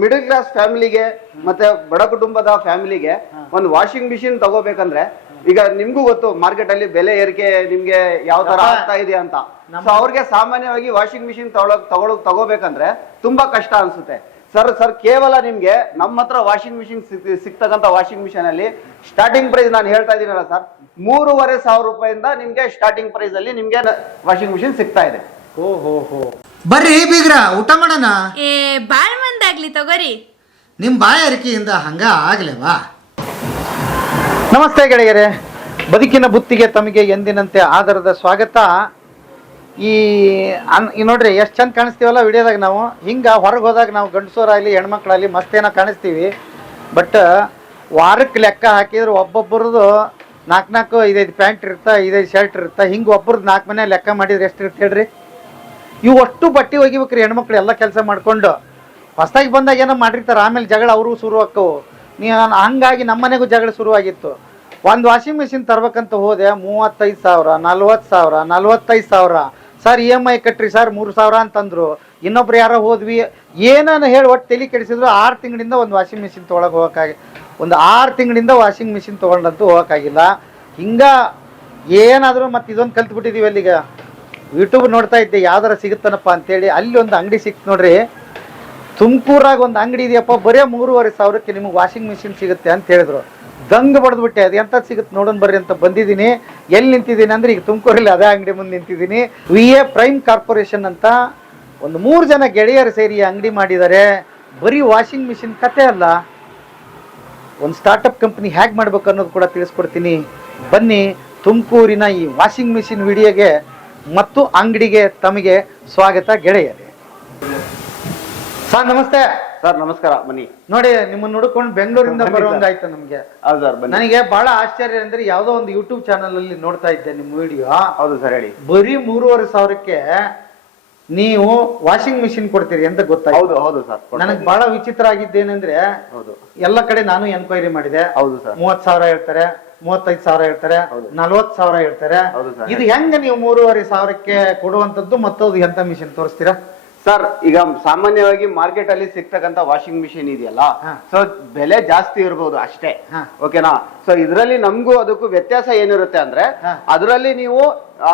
Middle class ಫ್ಯಾಮಿಲಿಗೆ ಮತ್ತೆ ಬಡ ಕುಟುಂಬದ ಫ್ಯಾಮಿಲಿಗೆ ಒಂದು ವಾಷಿಂಗ್ ಮಿಷಿನ್ ತಗೋಬೇಕಂದ್ರೆ ಈಗ ನಿಮ್ಗೂ ಗೊತ್ತು ಮಾರ್ಕೆಟ್ ಅಲ್ಲಿ ಬೆಲೆ ಏರಿಕೆ ನಿಮ್ಗೆ ಯಾವ ತರ. ಆಗ್ತಾ ಇದೆ ಅಂತ. ಸೊ ಅವ್ರಿಗೆ ಸಾಮಾನ್ಯವಾಗಿ ವಾಷಿಂಗ್ ಮಿಷಿನ್ ತಗೊಳಕ್ ತಗೊಳಕ್ ತಗೋಬೇಕಂದ್ರೆ ತುಂಬಾ ಕಷ್ಟ ಅನ್ಸುತ್ತೆ. ಸರ್ ಸರ್ ಕೇವಲ ನಿಮ್ಗೆ ನಮ್ಮ ಹತ್ರ ವಾಷಿಂಗ್ ಮಿಷಿನ್ ಸಿಗ್ತಕ್ಕಂಥ ವಾಷಿಂಗ್ ಮಿಷಿನ್ ಅಲ್ಲಿ ಸ್ಟಾರ್ಟಿಂಗ್ ಪ್ರೈಸ್ ನಾನು ಹೇಳ್ತಾ ಇದ್ದೀನಲ್ಲ ಸರ್ ಮೂರುವರೆ ಸಾವಿರ ರೂಪಾಯಿಂದ ನಿಮ್ಗೆ ಸ್ಟಾರ್ಟಿಂಗ್ ಪ್ರೈಸ್ ಅಲ್ಲಿ ನಿಮ್ಗೆ ವಾಷಿಂಗ್ ಮಿಷಿನ್ ಸಿಗ್ತಾ ಇದೆ. ಓ ಹೋ ಹೋ. ಬರ್ರಿ ಬೀಗ್ರ ಊಟ ಮಾಡೋಣ. ಏ ಬಾಳ್ ಮಂದಾಗ್ಲಿ ತಗೋರಿ. ನಿಮ್ಮ ಬಾಯಾರಿಕೆಯಿಂದ ಹಂಗ ಆಗ್ಲೇವಾ? ನಮಸ್ತೆ ಗೆಳೆಯರೆ. ಬದುಕಿನ ಬುತ್ತಿಗೆ ತಮಗೆ ಎಂದಿನಂತೆ ಆಧಾರದ ಸ್ವಾಗತ. ಈ ಅನ್ ಈ ನೋಡ್ರಿ ಎಷ್ಟು ಚಂದ ಕಾಣಿಸ್ತೀವಲ್ಲ ವಿಡಿಯೋದಾಗ ನಾವು. ಹಿಂಗೆ ಹೊರಗೆ ಹೋದಾಗ ನಾವು ಗಂಡಸೋರಾಗಲಿ ಹೆಣ್ಮಕ್ಳಾಗಲಿ ಮಸ್ತೇನೋ ಕಾಣಿಸ್ತೀವಿ. ಬಟ್ ವಾರಕ್ಕೆ ಲೆಕ್ಕ ಹಾಕಿದ್ರೆ ಒಬ್ಬೊಬ್ಬರದು ನಾಲ್ಕು ನಾಲ್ಕು ಇದೈದು ಪ್ಯಾಂಟ್ ಇರ್ತಾ ಇದೈದು ಶರ್ಟ್ ಇರ್ತಾ ಹಿಂಗೆ ಒಬ್ಬರದ್ದು ನಾಲ್ಕು ಮನೆ ಲೆಕ್ಕ ಮಾಡಿದ್ರೆ ಎಷ್ಟು ಇರುತ್ತೆ ಹೇಳ್ರಿ? ಇವು ಅಷ್ಟು ಬಟ್ಟೆ ಒಗಿಬೇಕ್ರಿ ಹೆಣ್ಮಕ್ಳು ಎಲ್ಲ ಕೆಲಸ ಮಾಡ್ಕೊಂಡು. ಹೊಸದಾಗಿ ಬಂದಾಗ ಏನೋ ಮಾಡಿರ್ತಾರೆ, ಆಮೇಲೆ ಜಗಳ ಅವರು ಶುರು ಆಕ್ಕವು ನೀ ಹಂಗಾಗಿ ನಮ್ಮ ಮನೆಗೂ ಜಗಳ ಶುರುವಾಗಿತ್ತು ಒಂದು ವಾಷಿಂಗ್ ಮಿಷಿನ್ ತರ್ಬೇಕಂತ ಹೋದೆ, ಮೂವತ್ತೈದು ಸಾವಿರ, ನಲ್ವತ್ತು ಸಾವಿರ, ನಲ್ವತ್ತೈದು ಸಾವಿರ. ಸರ್, ಇ ಎಂ ಐ ಕಟ್ಟ್ರಿ ಸರ್, ಮೂರು ಸಾವಿರ ಅಂತಂದ್ರು. ಇನ್ನೊಬ್ರು ಯಾರೋ ಹೋದ್ವಿ. ಏನನ್ನ ಹೇಳಿ ಒಟ್ಟು ತಲೆ ಕೆಡಿಸಿದ್ರು, ಆರು ತಿಂಗಳಿಂದ ಒಂದು ವಾಷಿಂಗ್ ಮಿಷಿನ್ ತೊಗೊಳಕ್ಕೆ ಹೋಗೋಕ್ಕಾಗಿ, ಒಂದು ಆರು ತಿಂಗಳಿಂದ ವಾಷಿಂಗ್ ಮಿಷಿನ್ ತೊಗೊಂಡಂತೂ ಹೋಗೋಕ್ಕಾಗಿಲ್ಲ. ಹಿಂಗೆ ಏನಾದರೂ ಮತ್ತೆ ಇದೊಂದು ಕಲ್ತ್ಬಿಟ್ಟಿದ್ದೀವಿ ಅಲ್ಲಿಗ. ಯೂಟ್ಯೂಬ್ ನೋಡ್ತಾ ಇದ್ದೆ, ಯಾವ್ದಾರ ಸಿಗುತ್ತನಪ್ಪ ಅಂತೇಳಿ. ಅಲ್ಲಿ ಒಂದು ಅಂಗಡಿ ಸಿಕ್ತು ನೋಡ್ರಿ. ತುಮಕೂರಾಗ ಒಂದು ಅಂಗಡಿ ಇದೆಯಪ್ಪ, ಬರೇ ಮೂರುವರೆ ಸಾವಿರಕ್ಕೆ ನಿಮಗೆ ವಾಷಿಂಗ್ ಮಿಷಿನ್ ಸಿಗುತ್ತೆ ಅಂತ ಹೇಳಿದ್ರು. ದಂಗ್ ಬಡ್ದ್ಬಿಟ್ಟೆ, ಅದು ಎಂತ ಸಿಗುತ್ತೆ ನೋಡೋಣ ಬರ್ರಿ ಅಂತ ಬಂದಿದ್ದೀನಿ. ಎಲ್ಲಿ ನಿಂತಿದ್ದೀನಿ ಅಂದ್ರೆ ಈಗ ತುಮಕೂರಲ್ಲಿ ಅದೇ ಅಂಗಡಿ ಮುಂದೆ ನಿಂತಿದ್ದೀನಿ. ವಿ ಎ ಪ್ರೈಮ್ ಕಾರ್ಪೊರೇಷನ್ ಅಂತ ಒಂದು ಮೂರು ಜನ ಗೆಳೆಯರು ಸೇರಿ ಅಂಗಡಿ ಮಾಡಿದ್ದಾರೆ. ಬರೀ ವಾಷಿಂಗ್ ಮಿಷಿನ್ ಕತೆ ಅಲ್ಲ. ಒಂದು ಸ್ಟಾರ್ಟಪ್ ಕಂಪ್ನಿ ಹೇಗೆ ಮಾಡ್ಬೇಕು ಅನ್ನೋದು ಕೂಡ ತಿಳಿಸ್ಕೊಡ್ತೀನಿ. ಬನ್ನಿ, ತುಮಕೂರಿನ ಈ ವಾಷಿಂಗ್ ಮಿಷಿನ್ ವಿಡಿಯೋಗೆ ಮತ್ತು ಅಂಗಡಿಗೆ ತಮಗೆ ಸ್ವಾಗತ ಗೆಳೆಯರೇ. ಸರ್ ನಮಸ್ತೆ. ಸರ್ ನಮಸ್ಕಾರ ಬನ್ನಿ. ನೋಡಿ ನಿಮ್ಮನ್ನ ನೋಡ್ಕೊಂಡು ಬೆಂಗಳೂರಿಂದ ಬನ್ನಿ ಬರುವಂಗಾಯ್ತು ನಮ್ಗೆ. ಹೌದು ಸರ್ ಬನ್ನಿ. ನನಗೆ ಬಹಳ ಆಶ್ಚರ್ಯ ಅಂದ್ರೆ ಯಾವ್ದೋ ಒಂದು ಯೂಟ್ಯೂಬ್ ಚಾನಲ್ ಅಲ್ಲಿ ನೋಡ್ತಾ ಇದ್ದೆ ನಿಮ್ಮ ವಿಡಿಯೋ ಹೌದು ಸರ್ ಹೇಳಿ. ಬರೀ ಮೂರುವರೆ ಸಾವಿರಕ್ಕೆ ನೀವು ವಾಷಿಂಗ್ ಮಿಷಿನ್ ಕೊಡ್ತೀರಿ ಅಂತ ಗೊತ್ತಾಯ್ತು. ಹೌದು ಹೌದು ಸರ್ ನನಗೆ ಬಹಳ ವಿಚಿತ್ರ ಆಗಿದ್ದೇನೆಂದ್ರೆ ಹೌದು. ಎಲ್ಲ ಕಡೆ ನಾನು ಎನ್ಕ್ವೈರಿ ಮಾಡಿದೆ. ಹೌದು ಸರ್. ಮೂವತ್ ಸಾವಿರ ಹೇಳ್ತಾರೆ. ಮೂವತ್ತೈದು ಸಾವಿರ ಹೇಳ್ತಾರೆ. ನಲ್ವತ್ ಸಾವಿರ ಹೇಳ್ತಾರೆ. ಇದು ಹೆಂಗ ನೀವು ಮೂರುವರೆ ಸಾವಿರಕ್ಕೆ ಕೊಡುವಂತದ್ದು ಅದು ಎಂತ ಮಿಷಿನ್ ತೋರಿಸ್ತೀರಾ? ಸರ್ ಈಗ ಸಾಮಾನ್ಯವಾಗಿ ಮಾರ್ಕೆಟ್ ಅಲ್ಲಿ ಸಿಗ್ತಕ್ಕಂತ ವಾಷಿಂಗ್ ಮಿಷಿನ್ ಇದೆಯಲ್ಲ. ಸೊ ಬೆಲೆ ಜಾಸ್ತಿ ಇರ್ಬೋದು ಅಷ್ಟೇ. ಓಕೆನಾ? ಸೊ ಇದರಲ್ಲಿ ನಮಗೂ ಅದಕ್ಕೂ ವ್ಯತ್ಯಾಸ ಏನಿರುತ್ತೆ ಅಂದ್ರೆ. ಅದರಲ್ಲಿ ನೀವು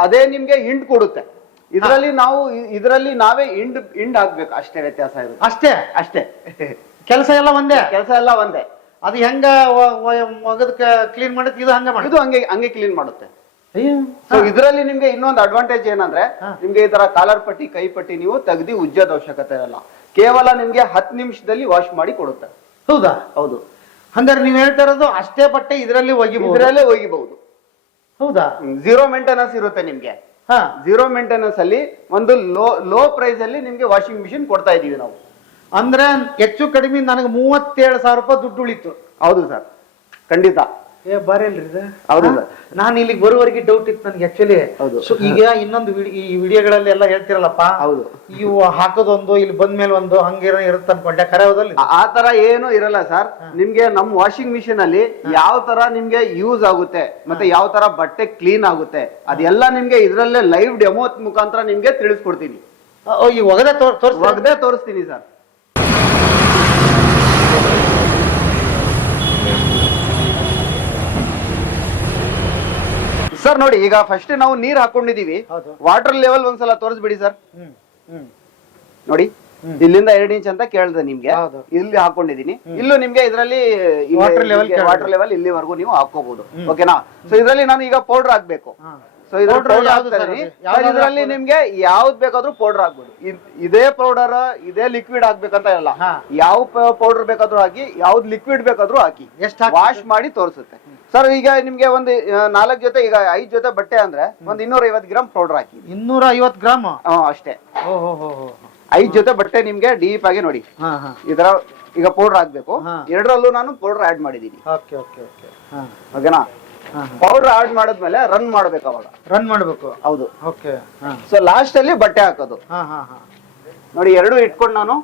ಅದೇ ನಿಮ್ಗೆ ಹಿಂಡ್ ಕೊಡುತ್ತೆ. ಇದರಲ್ಲಿ ನಾವು ಇದರಲ್ಲಿ ನಾವೇ ಹಿಂಡ್ ಹಿಂಡ್ ಆಗ್ಬೇಕು ಅಷ್ಟೇ ವ್ಯತ್ಯಾಸ ಇರುತ್ತೆ. ಅಷ್ಟೇ? ಅಷ್ಟೇ. ಕೆಲಸ ಎಲ್ಲ ಒಂದೇ? ಕೆಲಸ ಎಲ್ಲ ಒಂದೇ. ಅದು ಹೆಂಗ ಒಗದಕ್ಕ ಕ್ಲೀನ್ ಮಾಡುತ್ತೆ ಇದು ಹಂಗ ಮಾಡಿ ಇದು ಹಂಗೆ ಹಂಗೆ ಕ್ಲೀನ್ ಮಾಡುತ್ತೆ. ಸೊ ಇದರಲ್ಲಿ ನಿಮ್ಗೆ ಇನ್ನೊಂದು ಅಡ್ವಾಂಟೇಜ್ ಏನಂದ್ರೆ. ನಿಮ್ಗೆ ಈ ತರ ಕಾಲರ್ ಪಟ್ಟಿ ಕೈ ಪಟ್ಟಿ ನೀವು ತೆಗ್ದಿ ಉಜ್ಜೋದ್ ಅವಶ್ಯಕತೆ ಇರಲ್ಲ. ಕೇವಲ ನಿಮ್ಗೆ ಹತ್ತು ನಿಮಿಷದಲ್ಲಿ ವಾಶ್ ಮಾಡಿ ಕೊಡುತ್ತೆ. ಹೌದಾ? ಹೌದು. ಹಂಗಾರೆ ನೀವ್ ಹೇಳ್ತಾ ಇರೋದು ಅಷ್ಟೇ ಬಟ್ಟೆ ಇದರಲ್ಲಿ ಒಗಿಬಹುದು? ಇದರಲ್ಲೇ ಹೋಗಿಬಹುದು ಹೌದಾ? ಝೀರೋ ಮೇಂಟೆನೆನ್ಸ್ ಇರುತ್ತೆ ನಿಮ್ಗೆ. ಹಾ. ಝೀರೋ ಮೇಂಟೆನೆನ್ಸ್ ಅಲ್ಲಿ ಒಂದು ಲೋ ಲೋ ಪ್ರೈಸ್ ಅಲ್ಲಿ ನಿಮ್ಗೆ ವಾಷಿಂಗ್ ಮಿಷಿನ್ ಕೊಡ್ತಾ ಇದೀವಿ ನಾವು. ಅಂದ್ರೆ ಹೆಚ್ಚು ಕಡಿಮೆ ನನಗೆ ಮೂವತ್ತೇಳು ಸಾವಿರ ರೂಪಾಯಿ ದುಡ್ಡು ಉಳಿತು. ಹೌದು ಸರ್. ಖಂಡಿತ. ಏ ಬರಲ್ರಿ ಹೌದು ಸರ್. ನಾನು ಇಲ್ಲಿಗೆ ಬರುವವರೆಗೆ ಡೌಟ್ ಇತ್ತು ನನಗೆ ಆಕ್ಚುಲಿ ಹೌದು. ಈಗ ಇನ್ನೊಂದು ವಿಡಿ- ಈ ವಿಡಿಯೋಗಳಲ್ಲಿ ಎಲ್ಲ ಹೇಳ್ತಿರಲ್ಲಪ್ಪ? ಹೌದು. ಇವು ಹಾಕೋದೊಂದು ಇಲ್ಲಿ ಬಂದ್ಮೇಲೆ ಒಂದು ಹಂಗೇನೋ ಇರುತ್ತೆ ಅನ್ಕೊಂಡೆ. ಕರೆ ಹೌದಲ್ಲ ಆ- ಆ ತರ ಏನು ಇರಲ್ಲ ಸರ್. ನಿಮ್ಗೆ ನಮ್ಮ ವಾಷಿಂಗ್ ಮಿಷಿನ್ ಅಲ್ಲಿ ಯಾವ ತರ ನಿಮ್ಗೆ ಯೂಸ್ ಆಗುತ್ತೆ ಮತ್ತೆ ಯಾವ ತರ ಬಟ್ಟೆ ಕ್ಲೀನ್ ಆಗುತ್ತೆ ಅದೆಲ್ಲ ನಿಮ್ಗೆ ಇದ್ರಲ್ಲೇ ಲೈವ್ ಡೆಮೋ ಮುಖಾಂತರ ನಿಮ್ಗೆ ತಿಳಿಸ್ಕೊಡ್ತೀನಿ. ಓ, ಈ ಒಗದೆ ತೋರ್ ತೋರ್ಸ್ ಒಗ್ದೇ ತೋರಿಸ್ತೀನಿ ಸರ್. ಸರ್ ನೋಡಿ ಈಗ ಫಸ್ಟ್ ನಾವು ನೀರ್ ಹಾಕೊಂಡಿದೀವಿ. ವಾಟರ್ ಲೆವೆಲ್ ಒಂದ್ಸಲ ತೋರಿಸ್ಬಿಡಿ ಸರ್. ನೋಡಿ ಇಲ್ಲಿಂದ ಎರಡು ಇಂಚ್ ಅಂತ ಕೇಳ್ದೆ ನಿಮ್ಗೆ. ಇಲ್ಲಿ ಹಾಕೊಂಡಿದೀನಿ. ಇಲ್ಲೂ ನಿಮ್ಗೆ ಇದರಲ್ಲಿ. ವಾಟರ್ ಲೆವೆಲ್ ಇಲ್ಲಿವರೆಗೂ ನೀವು ಹಾಕೋಬಹುದು ಓಕೆನಾ ಸೊ ಇದರಲ್ಲಿ ನಾನು ಈಗ ಪೌಡರ್ ಹಾಕ್ಬೇಕು. ಸೊ ಇದರಲ್ಲಿ ನಿಮ್ಗೆ ಯಾವ್ದು ಬೇಕಾದ್ರೂ ಪೌಡರ್ ಆಗ್ಬೋದು ಇದ್- ಪೌಡರ್ ಇದೇ ಲಿಕ್ವಿಡ್ ಆಗ್ಬೇಕಂತ ಇಲ್ಲ. ಯಾವ ಪೌಡರ್ ಬೇಕಾದ್ರೂ ಹಾಕಿ ಯಾವ್ದು ಲಿಕ್ವಿಡ್ ಬೇಕಾದ್ರೂ ಹಾಕಿ? ವಾಶ್ ಮಾಡಿ ತೋರಿಸುತ್ತೆ. ಸರ್ ಈಗ ನಿಮ್ಗೆ ಒಂದು ನಾಲ್ಕು ಜೊತೆ ಈಗ ಐದ್ ಜೊತೆ ಬಟ್ಟೆ ಅಂದ್ರೆ ಒಂದ್ ಇನ್ನೂರ ಐವತ್ತು ಗ್ರಾಮ್ ಪೌಡರ್ ಹಾಕಿ. ಇನ್ನೂರ ಐವತ್ತು ಗ್ರಾಮ್ ಅಷ್ಟೇ. ಐದ್ ಜೊತೆ ಬಟ್ಟೆ ನಿಮ್ಗೆ ಡೀಪ್ ಆಗಿ ನೋಡಿ. ಇದರ ಈಗ ಪೌಡರ್ ಹಾಕ್ಬೇಕು. ಎರಡರಲ್ಲೂ ನಾನು ಪೌಡರ್ ಆಡ್ ಮಾಡಿದೀನಿ ಓಕೆನಾ ಪೌಡರ್ ಆಡ್ ಮಾಡಿದ್ಮೇಲೆ ರನ್ ಮಾಡ್ಬೇಕು ಅವಾಗ. ರನ್ ಮಾಡಬೇಕು. ಹೌದು. ಓಕೆ ಸೊ ಲಾಸ್ಟ್ ಅಲ್ಲಿ ಬಟ್ಟೆ ಹಾಕೋದು. ನೋಡಿ ಎರಡು ಇಟ್ಕೊಂಡು ನಾನು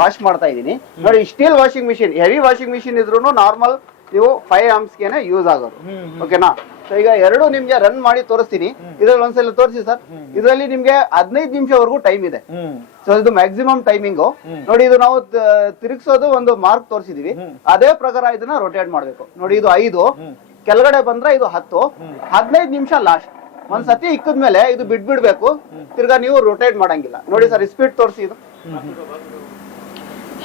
ವಾಶ್ ಮಾಡ್ತಾ ಇದ್ದೀನಿ. ನೋಡಿ steel washing machine heavy washing machine ಇದ್ರು ನಾರ್ಮಲ್ ನೀವು ಫೈವ್ ಆಮ್ಸ್ಗೆನೆ ಯೂಸ್ ಆಗೋದು. ಓಕೆನಾ ಸೊ ಈಗ ಎರಡು ನಿಮ್ಗೆ ರನ್ ಮಾಡಿ ತೋರಿಸ್ತೀನಿ. ಇದ್ರಲ್ಲಿ ಒಂದ್ಸಲ ತೋರಿಸಿ ಸರ್. ಇದರಲ್ಲಿ ನಿಮ್ಗೆ ಹದಿನೈದು ನಿಮಿಷವರೆಗೂ ಟೈಮ್ ಇದೆ. ಸೊ ಇದು ಮ್ಯಾಕ್ಸಿಮಮ್ ಟೈಮಿಂಗ್ ನೋಡಿ ಇದು ನಾವು ತಿರುಗಿಸೋದು ಒಂದು ಮಾರ್ಕ್ ತೋರಿಸಿದೀವಿ. ಅದೇ ಪ್ರಕಾರ ಇದನ್ನ ರೊಟೇಟ್ ಮಾಡ್ಬೇಕು. ನೋಡಿ ಇದು ಐದು. ಕೆಳಗಡೆ ಬಂದ್ರೆ ಇದು ಹತ್ತು. ಹದಿನೈದು ನಿಮಿಷ ಲಾಸ್ಟ್ ಒಂದ್ ಸತಿ ಇಕ್ಕದ್ಮೇಲೆ ಇದು ಬಿಡ್ಬಿಡ್ಬೇಕು ತಿರ್ಗಾ ನೀವು ರೊಟೇಟ್ ಮಾಡಂಗಿಲ್ಲ. ನೋಡಿ ಸರ್ ಸ್ಪೀಡ್ ತೋರಿಸಿ ಇದು.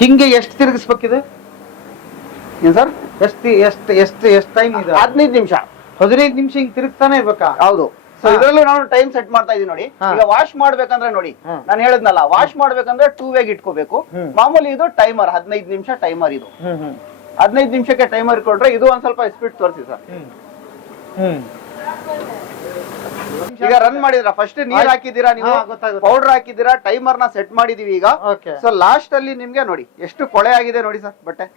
ಹಿಂಗೆ ಎಷ್ಟು ತಿರುಗಿಸ್ಬೇಕಿದೆ ಏನ್ ಸರ್? ಎಷ್ಟು ಎಷ್ಟು ಎಷ್ಟು ಎಷ್ಟು ಟೈಮ್ ಇದೆ? ಹದಿನೈದು ನಿಮಿಷ. ಹದಿನೈದು ನಿಮಿಷ ಹಿಂಗ್ ತಿರುಗ್ತಾನೆ ಇರ್ಬೇಕಾ ಹೌದು. ಸೊ ಇದ್ರಲ್ಲೂ ನಾನು ಟೈಮ್ ಸೆಟ್ ಮಾಡ್ತಾ ಇದೀನಿ ನೋಡಿ. ಈಗ ವಾಶ್ ಮಾಡ್ಬೇಕಂದ್ರೆ ನೋಡಿ. ನಾನು ಹೇಳದ್ನಲ್ಲ ವಾಶ್ ಮಾಡ್ಬೇಕಂದ್ರೆ ಟೂ ವೇಗ್ ಇಟ್ಕೋಬೇಕು. ಮಾಮೂಲಿ ಇದು ಟೈಮರ್ ಹದಿನೈದು ನಿಮಿಷ ಟೈಮರ್ ಇದು. ಹದಿನೈದು ನಿಮಿಷಕ್ಕೆ ಟೈಮರ್ ಕೊಟ್ರೆ ಇದು ಒಂದ್ ಸ್ವಲ್ಪ ಸ್ಪೀಡ್ ತೋರಿಸಿ ಸರ್. ಈಗ ರನ್ ಮಾಡಿದ್ರ? ಫಸ್ಟ್ ನೀರ್. ಹಾಕಿದೀರಾ ನೀವು? ಪೌಡರ್ ಹಾಕಿದೀರಾ ಟೈಮರ್ನ ಸೆಟ್ ಮಾಡಿದೀವಿ ಈಗ. ಸೊ ಲಾಸ್ಟ್ ಅಲ್ಲಿ ನಿಮ್ಗೆ ನೋಡಿ ಎಷ್ಟು ಕೊಳೆ ಆಗಿದೆ ನೋಡಿ ಸರ್ ಬಟ್ಟೆ.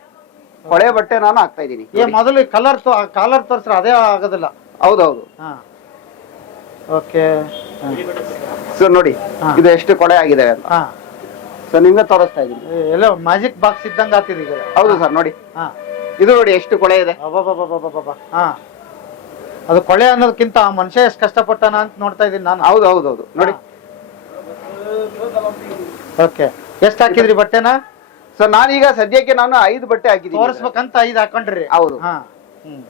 ಕೊಳೆ ಬಟ್ಟೆ ನಾನು ಹಾಕ್ತಾ ಇದೀನಿ ಮೊದಲು ಕಲರ್ ಕಾಲರ್ ತೋರಿಸ್ರ ಅದೇ ಆಗೋದಿಲ್ಲ. ಹೌದೌದು. ಓಕೆ ಸೊ ನೋಡಿ. ಇದು ಎಷ್ಟು ಕೊಳೆ ಆಗಿದೆ ಅಂತ. ಸೊ ನಿಮ್ಗೆ ತೋರಿಸ್ತಾ ಇದೀನಿ ಏ, ಎಲ್ಲ ಮ್ಯಾಜಿಕ್ ಬಾಕ್ಸ್ ಇದ್ದಂಗೆ ಆಗ್ತಿದೆ ಈಗ. ಹೌದು ಸರ್ ನೋಡಿ. ಹಾ. ಇದು ನೋಡಿ ಎಷ್ಟು ಕೊಳೆ ಇದೆ. ಅಬ್ಬಬ್ಬಬ್ಬಬ್ಬಬ್ಬ. ಹಾ. ಅದು ಕೊಳೆ ಅನ್ನೋದಕ್ಕಿಂತ ಆ ಮನುಷ್ಯ ಎಷ್ಟು ಕಷ್ಟಪಟ್ಟಾನ ಅಂತ ನೋಡ್ತಾ ಇದೀನಿ ನಾನು. ಹೌದು ಹೌದು ಹೌದು. ನೋಡಿ. ಓಕೆ ಎಷ್ಟು ಹಾಕಿದ್ರಿ ಬಟ್ಟೆನ? ಸೊ ನಾನೀಗ ಸದ್ಯಕ್ಕೆ ನಾನು ಐದು ಬಟ್ಟೆ ಹಾಕಿದ್ದೀನಿ. ತೋರಿಸ್ಬೇಕಂತ ಐದು ಹಾಕೊಂಡ್ರಿ. ಹೌದು. ಹಾ. ಹ್ಮ್.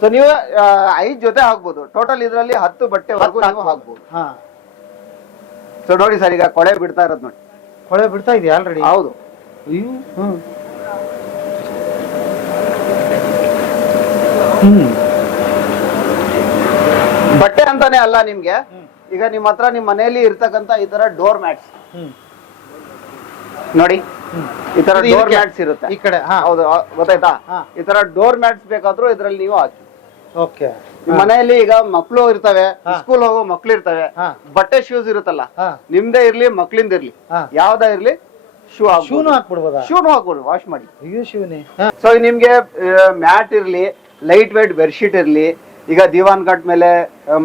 ಸೊ ನೀವು ಆ, ಐದ್ ಜೊತೆ ಹಾಕ್ಬೋದು. ಟೋಟಲ್ ಇದರಲ್ಲಿ ಹತ್ತು ನೀವು ಹಾಕ್ಬೋದು. ಹಾ ಸೊ ನೋಡಿ ಸರ್ ಈಗ ಕೊಳೆ ಬಿಡ್ತಾ ಇರೋದು ನೋಡಿ. ಕೊಳೆ ಬಿಡ್ತಾ ಇದೆಯಾ ಆಲ್ರೆಡಿ ಹೌದು. ಹ್ಮ್. ಹ್ಮ್. ಬಟ್ಟೆ ಅಂತಾನೆ ಅಲ್ಲ ನಿಮ್ಗೆ? ಈಗ ನಿಮ್ ಹತ್ರ ನಿಮ್ ಮನೆಯಲ್ಲಿ ಇರ್ತಕ್ಕಂತ ಈ ತರ ಡೋರ್ ಮ್ಯಾಟ್ಸ್ ನೋಡಿ. ಈ ತರ ಡೋರ್ ಮ್ಯಾಟ್ಸ್ ಇರುತ್ತೆ. ಈ ಕಡೆ ಹೌದು ಗೊತ್ತಾಯ್ತಾ. ಈ ತರ ಡೋರ್ ಮ್ಯಾಟ್ಸ್ ಬೇಕಾದ್ರೂ ಇದ್ರಲ್ಲಿ ನೀವು ಹಾಕಿ. ಓಕೆ ಮನೆಯಲ್ಲಿ ಈಗ ಮಕ್ಳು ಇರ್ತವೆ ಸ್ಕೂಲ್ ಹೋಗೋ ಮಕ್ಳು ಇರ್ತವೆ ಬಟ್ಟೆ ಶೂಸ್ ಇರುತ್ತಲ್ಲ ನಿಮ್ದೇ ಇರ್ಲಿ ಮಕ್ಳಿಂದ ಇರ್ಲಿ ಯಾವ್ದ ಇರ್ಲಿ ಶೂ ಶೂನು ಹಾಕ್ಬಿಡ್ಬೋದಾ? ಶೂನು ಹಾಕ್ಬೋದು ವಾಶ್ ಮಾಡಿ. ಅಯ್ಯೋ ಸೊ ನಿಮ್ಗೆ ಮ್ಯಾಟ್ ಇರ್ಲಿ ಲೈಟ್ ವೇಟ್ ಬೆಡ್ಶೀಟ್ ಇರ್ಲಿ ಈಗ ದಿವಾನ್ ಕಟ್ ಮೇಲೆ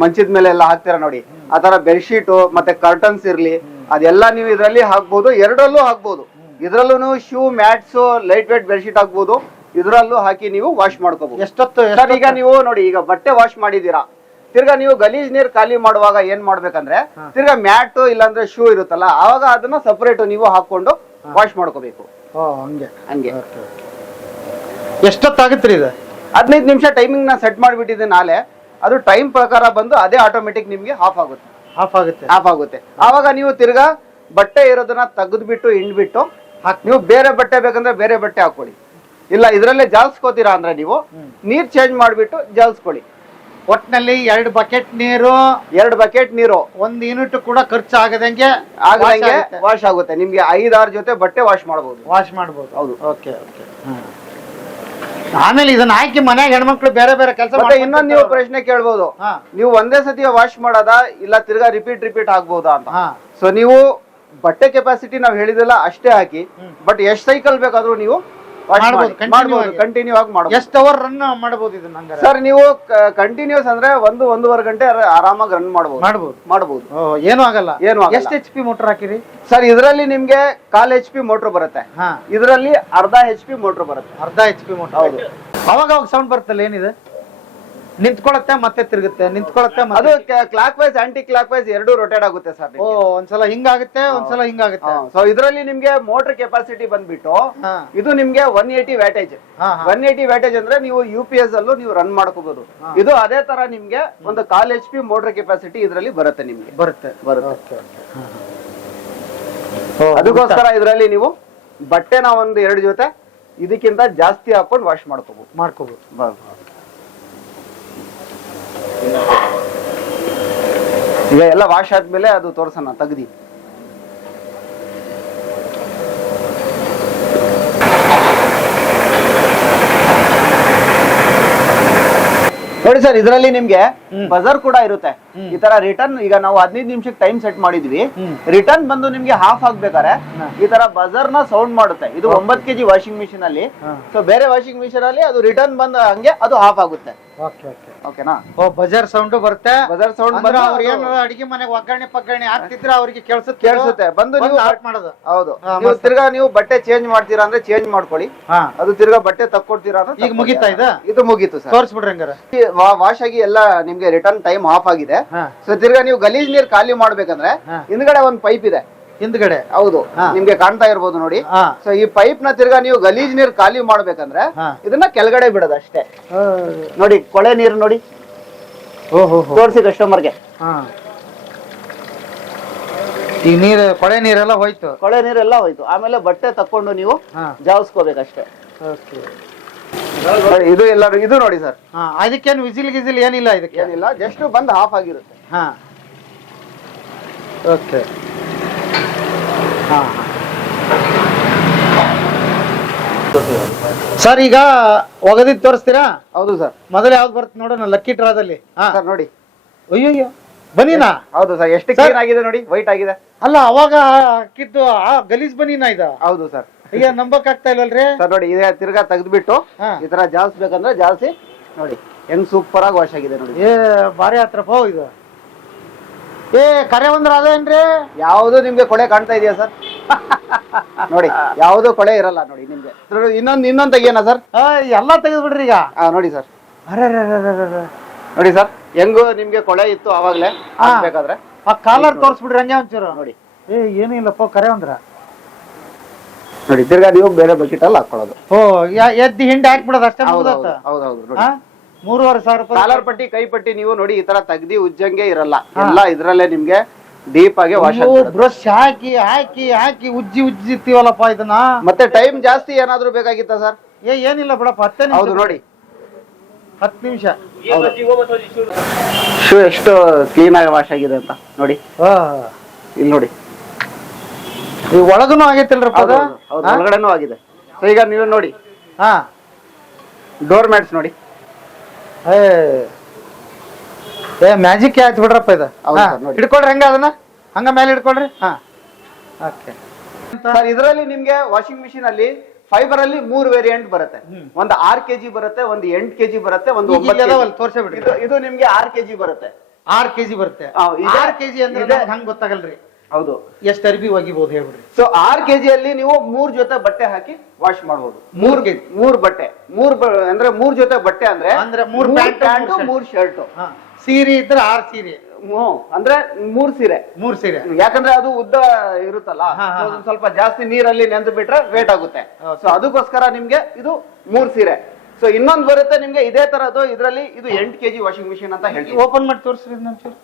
ಮಂಚದ ಮೇಲೆ ಎಲ್ಲ ಹಾಕ್ತೀರಾ ನೋಡಿ? ಆ ತರ ಬೆಡ್ಶೀಟ್ ಮತ್ತೆ ಕರ್ಟನ್ಸ್ ಇರ್ಲಿ ಅದೆಲ್ಲ ನೀವು ಇದರಲ್ಲಿ ಹಾಕ್ಬೋದು ಎರಡರಲ್ಲೂ ಹಾಕ್ಬೋದು. ಇದ್ರಲ್ಲೂ shoe mats light weight bedsheet ಹಾಕ್ಬೋದು. ಇದ್ರಲ್ಲೂ ಹಾಕಿ ನೀವು ವಾಶ್ ಮಾಡ್ಕೋಬಹುದು. ಎಷ್ಟೊತ್ತು ಸರ್ ಈಗ ನೀವು ನೋಡಿ ಈಗ ಬಟ್ಟೆ ವಾಶ್ ಮಾಡಿದೀರಾ ತಿರ್ಗಾ ನೀವು ಗಲೀಜ್ ನೀರ್ ಖಾಲಿ ಮಾಡುವಾಗ ಏನ್ ಮಾಡ್ಬೇಕಂದ್ರೆ ತಿರ್ಗಾ ಮ್ಯಾಟ್ ಇಲ್ಲಾಂದ್ರೆ ಶೂ ಇರುತ್ತಲ್ಲ ಆವಾಗ ಅದನ್ನ ಸಪರೇಟ್ ನೀವು ಹಾಕೊಂಡು ವಾಶ್ ಮಾಡ್ಕೋಬೇಕು. ಹಂಗೆ. ಹಂಗೆ. ಓಕೆ ಎಷ್ಟೊತ್ತಾಗತ್ರಿ ಇದು? ಹದಿನೈದು ನಿಮಿಷ ಟೈಮಿಂಗ್ ನಾ ಸೆಟ್ ಮಾಡಿಬಿಟ್ಟಿದ್ದೆ ನಾಳೆ ಅದು ಟೈಮ್ ಪ್ರಕಾರ ಬಂದು ಅದೇ ಆಟೋಮೆಟಿಕ್ ನಿಮ್ಗೆ ಆಫ್ ಆಗುತ್ತೆ. ಆಫ್ ಆಗುತ್ತೆ. ಆಫ್ ಆಗುತ್ತೆ. ಆವಾಗ ನೀವು ತಿರ್ಗಾ ಬಟ್ಟೆ ಇರೋದನ್ನ ತೆಗೆದ್ಬಿಟ್ಟು ಹಿಂಡ್ಬಿಟ್ಟು ಹಾಕ್ ನೀವು ಬೇರೆ ಬಟ್ಟೆ ಬೇಕಂದ್ರೆ ಬೇರೆ ಬಟ್ಟೆ ಹಾಕೊಳ್ಳಿ ಇಲ್ಲ ಇದ್ರಲ್ಲೇ ಜಾಲ್ಸ್ಕೋತೀರಾ ಅಂದ್ರೆ ನೀವು ನೀರ್ ಚೇಂಜ್ ಮಾಡ್ಬಿಟ್ಟು ಜಾಲ್ಸ್ಕೊಳ್ಳಿ. ಒಟ್ನಲ್ಲಿ ಎರಡು ಬಕೆಟ್ ನೀರು ಎರಡು ಬಕೆಟ್ ನೀರು. ಒಂದ್ ಯೂನಿಟ್ ಕೂಡ ಖರ್ಚು ಆಗದಂಗೆ ಆಗದಂಗೆ ವಾಶ್ ಆಗುತ್ತೆ. ನಿಮ್ಗೆ ಐದಾರು ಜೊತೆ ಬಟ್ಟೆ ವಾಶ್ ಮಾಡಬಹುದು ವಾಶ್ ಮಾಡಬಹುದು ಹೌದು. ಓಕೆ ಓಕೆ ಆಮೇಲೆ ಇದನ್ನ ಹಾಕಿ ಮನ್ಯಾಗ ಹೆಣ್ಮಕ್ಳು ಬೇರೆ ಬೇರೆ ಕೆಲಸ ಮತ್ತೆ ಇನ್ನೊಂದು ನೀವು ಪ್ರಶ್ನೆ ಕೇಳ್ಬೋದು. ನೀವು ಒಂದೇ ಸತಿ ವಾಶ್ ಮಾಡೋದಾ ಇಲ್ಲ ತಿರ್ಗಾ ರಿಪೀಟ್ ರಿಪೀಟ್ ಆಗ್ಬೋದಾ ಅಂತ. ಸೊ ನೀವು ಬಟ್ಟೆ ಕೆಪಾಸಿಟಿ ನಾವು ಹೇಳಿದೆಲ್ಲ ಅಷ್ಟೇ ಹಾಕಿ ಬಟ್ ಎಷ್ಟು ಸೈಕಲ್ ಬೇಕಾದ್ರೂ ನೀವು ಮಾಡ್ಬೋದು. ಕಂಟಿನ್ಯೂ ಆಗಿ. ಮಾಡ್ಬೋದು. ಎಷ್ಟು ಅವರ್ ರನ್ ಇದನ್ನ ಹಂಗಾರೆ. ಸರ್ ನೀವು ಕಂಟಿನ್ಯೂಸ್ ಅಂದ್ರೆ ಒಂದು ಒಂದೂವರೆ ಗಂಟೆ ಆರ- ಆರಾಮಾಗಿ ರನ್ ಮಾಡಬಹುದು ಮಾಡಬಹುದು ಮಾಡ್ಬೋದು. ಏನು ಆಗಲ್ಲ. ಏನು. ಎಷ್ಟು ಎಚ್ ಪಿ ಮೋಟರ್ ಹಾಕಿರಿ? ಸರ್ ಇದರಲ್ಲಿ ನಿಮ್ಗೆ ಕಾಲ್ ಎಚ್ ಪಿ ಮೋಟರ್ ಬರುತ್ತೆ. ಹಾ. ಇದರಲ್ಲಿ ಅರ್ಧ ಎಚ್ ಪಿ ಮೋಟರ್ ಬರುತ್ತೆ. ಅರ್ಧ ಎಚ್ ಪಿ ಮೋಟರ್ ಹೌದು. ಅವಾಗ ಅವಾಗ ಸೌಂಡ್ ಬರ್ತಲ್ಲ ಏನಿದೆ? ನಿಂತ್ಕೊಳತ್ತೆ ಮತ್ತೆ ತಿರುಗುತ್ತೆ. ನಿಂತ್ಕೊಳತ್ತೆ ಅದು clockwise aunty clock wise ಎರಡು ರೊಟೇಟ್ ಆಗುತ್ತೆ ಸರ್ ಓ ಒಂದ್ಸಲ ಹಿಂಗಾಗುತ್ತೆ ಒಂದ್ಸಲ ಹಿಂಗಾಗುತ್ತೆ. ಸೊ ಇದರಲ್ಲಿ ನಿಮ್ಗೆ ಮೋಟರ್ ಕೆಪಾಸಿಟಿ ಬಂದ್ಬಿಟ್ಟು ಇದು ನಿಮ್ಗೆ one eighty wattage one eighty wattage ಅಂದ್ರೆ ನೀವು ಯು ಪಿ ಎಸ್ ಅಲ್ಲೂ ನೀವು ರನ್ ಮಾಡ್ಕೋಬಹುದು ಇದು ಅದೇ ತರ ನಿಮ್ಗೆ ಒಂದು ಕಾಲ್ ಎಚ್ ಪಿ ಮೋಟರ್ ಕೆಪಾಸಿಟಿ ಇದರಲ್ಲಿ ಬರುತ್ತೆ ನಿಮ್ಗೆ. ಬರುತ್ತೆ. ಬರುತ್ತೆ. ಅದಕ್ಕೋಸ್ಕರ ಇದರಲ್ಲಿ ನೀವು ಬಟ್ಟೆನ ಒಂದು ಎರಡು ಜೊತೆ ಇದಕ್ಕಿಂತ ಜಾಸ್ತಿ ಹಾಕೊಂಡು ವಾಶ್ ಮಾಡ್ಕೋಬಹುದು ಮಾಡ್ಕೋಬೋದು. ಈಗ ಎಲ್ಲ ವಾಶ್ ಆದ್ಮೇಲೆ ಅದು ತೋರಿಸೋಣ ತೆಗ್ದಿ. ನೋಡಿ ಸರ್ ಇದರಲ್ಲಿ ನಿಮ್ಗೆ ಬಜಾರ್ ಕೂಡ ಇರುತ್ತೆ. ಈ ತರ ರಿಟರ್ನ್ ಈಗ ನಾವು ಹದಿನೈದು ನಿಮಿಷಕ್ಕೆ ಟೈಮ್ ಸೆಟ್ ಮಾಡಿದ್ವಿ. ರಿಟರ್ನ್ ಬಂದು ನಿಮ್ಗೆ ಹಾಫ್ ಆಗ್ಬೇಕಾರೆ ಈ ತರ ಬಜರ್ನ ಸೌಂಡ್ ಮಾಡುತ್ತೆ. ಇದು ಒಂಬತ್ತು ಕೆಜಿ ವಾಷಿಂಗ್ ಮಿಷಿನ್ ಅಲ್ಲಿ. ಸೊ ಬೇರೆ ವಾಷಿಂಗ್ ಮಿಷಿನ್ ಅಲ್ಲಿ ಅದು ರಿಟರ್ನ್ ಬಂದ ಹಂಗೆ ಅದು ಹಾಫ್ ಆಗುತ್ತೆ. ಓಕೆ ಓಕೆ ಓಕೆನಾ ಓ ಬಜಾರ್ ಸೌಂಡ್ ಬರುತ್ತೆ. ಬಜರ್ ಸೌಂಡ್ ಬಂದ್ರೆ ಅವ್ರು ಏನಾರ ಅಡಿಗೆ ಮನೆಗೆ ಒಗ್ಗರಣೆ ಪಗ್ಗರಣೆ ಹಾಕ್ತಿದ್ರೆ ಅವ್ರಿಗೆ ಕೇಳಿಸುತ್ತೆ. ಕೇಳಿಸುತ್ತೆ. ಬಂದು ನೀವು ಆರ್ಟ್ ಮಾಡೋದು. ಹೌದು. ನೀವು. ತಿರ್ಗಾ ನೀವು ಬಟ್ಟೆ ಚೇಂಜ್ ಮಾಡ್ತೀರಾ ಅಂದ್ರೆ ಚೇಂಜ್ ಮಾಡ್ಕೊಳ್ಳಿ. ಅದು ತಿರ್ಗಾ ಬಟ್ಟೆ ತಕ್ಕೊಡ್ತೀರಾ ಅಂದ್ರೆ ಈಗ. ಮುಗೀತಾ ಇದು? ಇದು ಮುಗೀತು ಸರ್. ತೋರಿಸ್ಬಿಡ್ರಿ ಹಂಗಾರೆ. ವಾಶ್ ಆಗಿ ಎಲ್ಲ ನಿಮ್ಗೆ ರಿಟರ್ನ್ ಟೈಮ್ ಆಫ್ ಆಗಿದೆ. ಸೊ ತಿರ್ಗಾ ನೀವು ಗಲೀಜ್ ನೀರ್ ಖಾಲಿ ಮಾಡ್ಬೇಕಂದ್ರೆ. ಹಿಂದ್ಗಡೆ ಒಂದ್ ಪೈಪ್ ಇದೆ. ಹಿಂದ್ಗಡೆ. ಹೌದು. ನಿಮ್ಗೆ ಕಾಣ್ತಾ ಇರ್ಬೋದು ನೋಡಿ. ಸೊ ಈ ಪೈಪ್ನ ತಿರ್ಗಾ ನೀವು ಗಲೀಜ್ ನೀರ್ ಖಾಲಿ ಮಾಡ್ಬೇಕಂದ್ರೆ ಇದನ್ನ ಕೆಳಗಡೆ ಬಿಡೋದು ಅಷ್ಟೇ. ನೋಡಿ ಕೊಳೆ ನೀರು ನೋಡಿ. ಓಹೋ ತೋರಿಸಿ ಕಸ್ಟಮರ್ಗೆ ಹಾ. ಈ ನೀರು ಕೊಳೆ ನೀರೆಲ್ಲ ಹೋಯ್ತು. ಕೊಳೆ ನೀರೆಲ್ಲ ಹೋಯ್ತು. ಆಮೇಲೆ ಬಟ್ಟೆ ತಕೊಂಡು ನೀವು ಜಾವಸ್ಕೋಬೇಕಷ್ಟೇ. ಇದು ಎಲ್ಲರೂ ಇದು ನೋಡಿ ಸರ್. ಹಾ ಅದಕ್ಕೇನು ವಿಸಿಲ್ ಗಿಸಿಲ್ ಏನಿಲ್ಲ ಇದಕ್ಕೆ? ಏನಿಲ್ಲ ಜಸ್ಟ್ ಬಂದ್ ಹಾಫ್ ಆಗಿರುತ್ತೆ. ಹಾ. ಓಕೆ ಹಾ ಸರ್ ಈಗ ಒಗದಿದ್ ತೋರಿಸ್ತೀರಾ? ಹೌದು ಸರ್. ಮೊದಲು ಯಾವ್ದು ಬರುತ್ತೆ ನೋಡೋಣ ಲಕ್ಕಿ ಟ್ರಾದಲ್ಲಿ ಹಾ. ಸರ್ ನೋಡಿ. ಅಯ್ಯೋ ಬನೀನಾ ಹೌದು ಸರ್ ಎಷ್ಟು. ಕ್ಲೀನ್ ಆಗಿದೆ ನೋಡಿ ವೈಟ್ ಆಗಿದೆ. ಅಲ್ಲ ಅವಾಗ ಹಾಕಿದ್ದು ಆ ಗಲೀಜ್ ಬನೀನಾ ಇದ? ಹೌದು ಸರ್. ಅಯ್ಯ ನಂಬಕ್ ಆಗ್ತಾ ಸರ್ ನೋಡಿ ಇದೆ ತಿರ್ಗಾ ತೆಗೆದ್ಬಿಟ್ಟು ಹಾ. ಈ ತರ ಜಾಲ್ಸ್ಬೇಕಂದ್ರೆ ಜಾಲ್ಸಿ ನೋಡಿ ಹೆಂಗ್ ಸೂಪರ್ ಆಗಿ ವಾಶ್ ಆಗಿದೆ ನೋಡಿ. ಏ ಭಾರಿ ಹತ್ರಪ್ಪ ಇದು. ಏ ಕರೆ ಬಂದ್ರ ಅದೇನ್ರಿ? ಯಾವುದು ನಿಮ್ಗೆ ಕೊಳೆ ಕಾಣ್ತಾ ಇದೆಯಾ ಸರ್? ನೋಡಿ ಯಾವುದು ಕೊಳೆ ಇರಲ್ಲ ನೋಡಿ ನಿಮ್ಗೆ. ಇದ್ರಲ್ಲಿ ಇನ್ನೊಂದ್ ಇನ್ನೊಂದ್ ತೆಗಿಯೋಣ ಸರ್. ಆ, ಎಲ್ಲಾ ತೆಗೆದು ಬಿಡ್ರಿ ಈಗ ನೋಡಿ ಸರ್. ಅರೆ. ನೋಡಿ ಸರ್ ಹೆಂಗು ನಿಮ್ಗೆ ಕೊಳೆ ಇತ್ತು ಅವಾಗ್ಲೇ ಬೇಕಾದ್ರೆ ಆ ಕಾಲರ್ ತೋರ್ಸ್ಬಿಡ್ರಿ ಹಂಗೆ ಒಂಚೂರು. ನೋಡಿ. ಏ ಏನಿಲ್ಲಪ್ಪ ಕರೆ ಒಂದ್ರ ನೋಡಿ ತಿರ್ಗಾ ನೀವು ಬೇರೆ ಬಕೆಟ್ ಅಲ್ಲಿ ಹಾಕೊಳ್ಳೋದು. ಓ ಯ- ಎದ್ದಿ ಹಿಂಡಿ ಹಾಕ್ಬಿಡೋದು ಅಷ್ಟೇ ಹೌದು ಹೌದು ಹೌದು ನೋಡಿ. ಹಾ? ಮೂರುವರೆ ಸಾವಿರ ರೂಪಾಯಿ ಕಾಲರ್ ಪಟ್ಟಿ ಕೈ ಪಟ್ಟಿ ನೀವು ನೋಡಿ ಈ ತರ ತೆಗ್ದಿ ಉಜ್ಜಂಗೆ ಇರಲ್ಲ. ಎಲ್ಲ ಇದ್ರಲ್ಲೇ ನಿಮ್ಗೆ ಡೀಪ್ ಆಗಿ ವಾಶ್ ಬ್ರಷ್ ಹಾಕಿ ಹಾಕಿ ಹಾಕಿ ಉಜ್ಜಿ ಉಜ್ಜಿತ್ತೀವಲ್ಲಪ್ಪ ಇದನ್ನ? ಮತ್ತೆ ಟೈಮ್ ಜಾಸ್ತಿ ಏನಾದ್ರೂ ಬೇಕಾಗಿತ್ತಾ ಸರ್ ಏ ಏನಿಲ್ಲ ಬಿಡಪ್ಪ ಹತ್ತೇ ಹೌದು ನಿಮಿಷ ನೋಡಿ. ಹತ್ತು ನಿಮಿಷ. ಶೂ ಎಷ್ಟು ಕ್ಲೀನ್ ಆಗಿ ವಾಶ್ ಆಗಿದೆ ಅಂತ ನೋಡಿ. ಇಲ್ಲಿ ನೋಡಿ. ಈ ಒಳಗನು ಆಗೈತಿಲ್ರಪ್ಪ ಅದು? ಹೌದು, ಹೌದು, ಒಳಗಡೆನೂ ಆಗಿದೆ. ಸೊ ಈಗ ನೀವು ನೋಡಿ. ಹಾ ಡೋರ್ ಮ್ಯಾಟ್ಸ್ ನೋಡಿ. ಏ ಏ ಮ್ಯಾಜಿಕ್ ಆಯ್ತು ಬಿಡ್ರಪ್ಪ ಇದು. ಹೌದು ಹಾ, ಸರ್, ನೋಡಿ. ಹಿಡ್ಕೊಳ್ರಿ ಹಂಗ ಅದನ್ನ? ಹಂಗ ಮೇಲೆ ಹಿಡ್ಕೊಳ್ರಿ ಹಾ. ಓಕೆ ಸರ್ ಇದರಲ್ಲಿ ನಿಮ್ಗೆ ವಾಷಿಂಗ್ ಮಿಷಿನ್ ಅಲ್ಲಿ ಫೈಬರ್ ಅಲ್ಲಿ ಮೂರು ವೇರಿಯಂಟ್ ಬರುತ್ತೆ. ಒಂದು ಆರ್ ಕೆಜಿ ಬರುತ್ತೆ ಒಂದು ಎಂಟ್ ಕೆಜಿ ಬರುತ್ತೆ ಒಂದು ಒಂಬತ್ತು ಇದಾವಲ್ಲ, kg. ತೋರ್ಸೇ ಬಿಡ್ರಿ. ಇದು ಇದು ನಿಮ್ಗೆ ಆರ್ ಕೆಜಿ ಬರುತ್ತೆ. ಆರ್ ಕೆಜಿ ಬರುತ್ತೆ. ಆ, ಇದೆ. ಆರ್ ಕೆಜಿ ಅಂದ್ರೆ ನಮ್ಗ್ ಹಂಗ್ ಗೊತ್ತಾಗಲ್ರಿ. ಹೌದು. ಎಷ್ಟು ಅರ್ಬಿ ಒಗಿಬಹುದು ಹೇಳ್ಬಿಡ್ರಿ. ಸೊ ಆರ್ ಕೆಜಿಯಲ್ಲಿ ನೀವು ಮೂರ್ ಜೊತೆ ಬಟ್ಟೆ ಹಾಕಿ ವಾಶ್ ಮಾಡಬಹುದು ಮೂರ್ ಕೆಜಿ. ಮೂರ್ ಬಟ್ಟೆ. ಮೂರ್ ಅಂದ್ರೆ ಮೂರ್ ಜೊತೆ ಬಟ್ಟೆ ಅಂದ್ರೆ ಅಂದ್ರೆ ಮೂರ್ ಪ್ಯಾಂಟ್. ಮೂರ್ ಶರ್ಟ್. ಸೀರೆ ಇದ್ರೆ ಆರ್ ಸೀರೆ. ಅಂದ್ರೆ ಮೂರ್ ಸೀರೆ. ಮೂರ್ ಸೀರೆ. ಯಾಕಂದ್ರೆ ಅದು ಉದ್ದ ಇರುತ್ತಲ್ಲ ಸ್ವಲ್ಪ ಜಾಸ್ತಿ ನೀರಲ್ಲಿ ನೆಂದು ಬಿಟ್ರೆ ವೇಟ್ ಆಗುತ್ತೆ. ಸೊ ಅದಕ್ಕೋಸ್ಕರ ನಿಮ್ಗೆ ಇದು ಮೂರ್ ಸೀರೆ. ಸೊ ಇನ್ನೊಂದ್ ಬರುತ್ತೆ ನಿಮ್ಗೆ ಇದೇ ತರದ್ದು ಇದರಲ್ಲಿ ಇದು ಎಂಟ್ ಕೆಜಿ ವಾಷಿಂಗ್ ಮಿಷಿನ್ ಅಂತ ಹೇಳಿ ಓಪನ್ ಮಾಡಿ ತೋರಿಸ್ರಿ ಒಂಚೂರು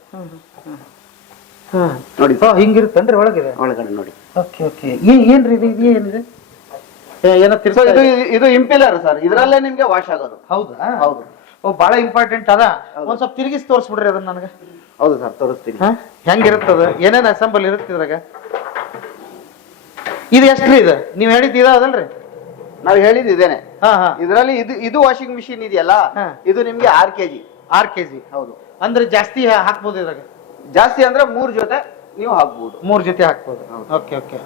ನೋಡಿ. ಓ ಹಿಂಗಿರುತ್ತನ್ರಿ ಒಳಗಿದೆ. ಒಳಗಡೆ ನೋಡಿ. Okay okay. ಏನ್ರಿ ಇದು? ಇದು ಏನಿದೆ? ಏನೋ ಸೊ ಇದು ಇದು. ಇಂಪಿಲರ್ ಸರ್ ಇದರಲ್ಲೇ ನಿಮ್ಗೆ ವಾಶ್ ಆಗೋದು. ಹೌದಾ? ಹೌದು. ಓ ಬಹಳ ಇಂಪಾರ್ಟೆಂಟ್ ಅದ. ಒಂದ್ ಸ್ವಲ್ಪ ತಿರುಗಿಸಿ ತೋರಿಸ್ಬಿಡ್ರಿ ಅದನ್ನ ನನಗೆ. ಹೌದು ಸರ್ ತೋರಿಸ್ತೀನಿ. ಹಾ? ಹೆಂಗಿರುತ್ತದ? ಏನೇನು ಅಸೆಂಬಲ್ ಇರುತ್ತೆ ಇದ್ರಾಗ? ಇದು ಎಷ್ಟ್ರಿ ಇದು? ನೀವ್ ಹೇಳಿದ್ದು ಇದ ಅದಲ್ರಿ? ನಾವ್ ಹೇಳಿದ್ ಇದೇನೆ. ಹಾ ಹಾ. ಇದರಲ್ಲಿ ಇದು ಇದು ವಾಷಿಂಗ್ ಮಿಷಿನ್ ಇದೆಯಲ್ಲ? ಹಾ. ಇದು ನಿಮ್ಗೆ ಆರ್ ಕೆಜಿ. ಆರ್ ಕೆಜಿ. ಹೌದು. ಅಂದ್ರೆ ಜಾಸ್ತಿ ಹಾಕ್ಬೋದು ಇದ್ರಾಗ? ಜಾಸ್ತಿ ಅಂದ್ರೆ ಮೂರ್ ಜೊತೆ ನೀವು ಹಾಕ್ಬಹುದು ಮೂರ್ ಜೊತೆ ಹಾಕ್ಬೋದು. Okay okay.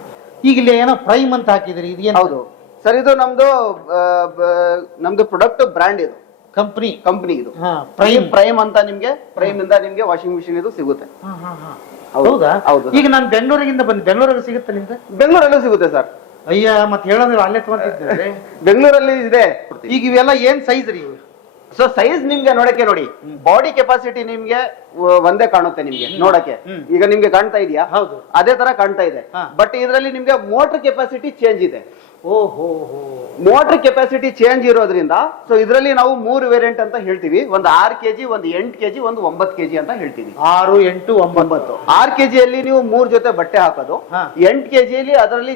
ಈಗ ಇಲ್ಲಿ ಏನೋ ಪ್ರೈಮ್ ಅಂತ ಹಾಕಿದ್ರಿ ಇದು ಹೌದು. ಸರ್ ಇದು ನಮ್ದು ಆ, ಬ- ನಮ್ದು ಪ್ರೊಡಕ್ಟ್ ಬ್ರ್ಯಾಂಡ್ ಇದು. ಕಂಪ್ನಿ ಕಂಪನಿ ಇದು. ಹಾ ಪ್ರೈಮ್ ಪ್ರೈಮ್ ಪ್ರೈಮ್ ಅಂತ ನಿಮ್ಗೆ ಪ್ರೈಮ್ ಇಂದ ನಿಮ್ಗೆ ವಾಷಿಂಗ್ ಮಿಷಿನ್ ಇದು ಸಿಗುತ್ತೆ. ಹೌದು. ಹೌದಾ? ಹೌದು. ಈಗ ನಾನು ಬೆಂಗಳೂರಿಗಿಂದ ಬಂದು. ಬೆಂಗಳೂರಿಗೆ ಸಿಗುತ್ತೆ ನಿಮ್ದು? ಬೆಂಗಳೂರಲ್ಲೂ ಸಿಗುತ್ತೆ ಸರ್. ಅಯ್ಯ ಮತ್ತೆ ಹೇಳಂದ್ರೆ ಅಲ್ಲೇ ತಗೊಂತಿದ್ದೆ ಬೆಂಗಳೂರಲ್ಲಿ ಇದೆ. ಈಗ ಇವೆಲ್ಲ ಏನ್ ಸೈಜ್ ರೀ ಇವು? ಸೊ ಸೈಜ್ ನಿಮ್ಗೆ ನೋಡಕ್ಕೆ ನೋಡಿ. ಬಾಡಿ ಕೆಪಾಸಿಟಿ ನಿಮ್ಗೆ ಒಂದೇ ಕಾಣುತ್ತೆ ನಿಮ್ಗೆ ನೋಡಕ್ಕೆ. ಈಗ ನಿಮ್ಗೆ ಕಾಣ್ತಾ ಇದೆಯಾ? ಹೌದು. ಅದೇ ತರ ಕಾಣ್ತಾ ಇದೆ. ಬಟ್ ಇದರಲ್ಲಿ ನಿಮ್ಗೆ ಮೋಟರ್ ಕೆಪಾಸಿಟಿ ಚೇಂಜ್ ಇದೆ. ಓಹೋ ಮೋಟರ್ ಕೆಪಾಸಿಟಿ ಚೇಂಜ್ ಇರೋದ್ರಿಂದ ಸೊ ಇದರಲ್ಲಿ ನಾವು ಮೂರು ವೇರಿಯಂಟ್ ಅಂತ ಹೇಳ್ತೀವಿ. ಒಂದು ಆರ್ ಕೆಜಿ ಒಂದು ಎಂಟು ಕೆಜಿ ಒಂದು ಒಂಬತ್ತು ಕೆಜಿ ಅಂತ ಹೇಳ್ತೀವಿ. ಆರು ಎಂಟು ಒಂಬತ್ತು. ಆರ್ ಕೆಜಿಯಲ್ಲಿ ನೀವು ಮೂರ್ ಜೊತೆ ಬಟ್ಟೆ ಹಾಕೋದು. ಎಂಟು ಕೆಜಿಯಲ್ಲಿ ಅದರಲ್ಲಿ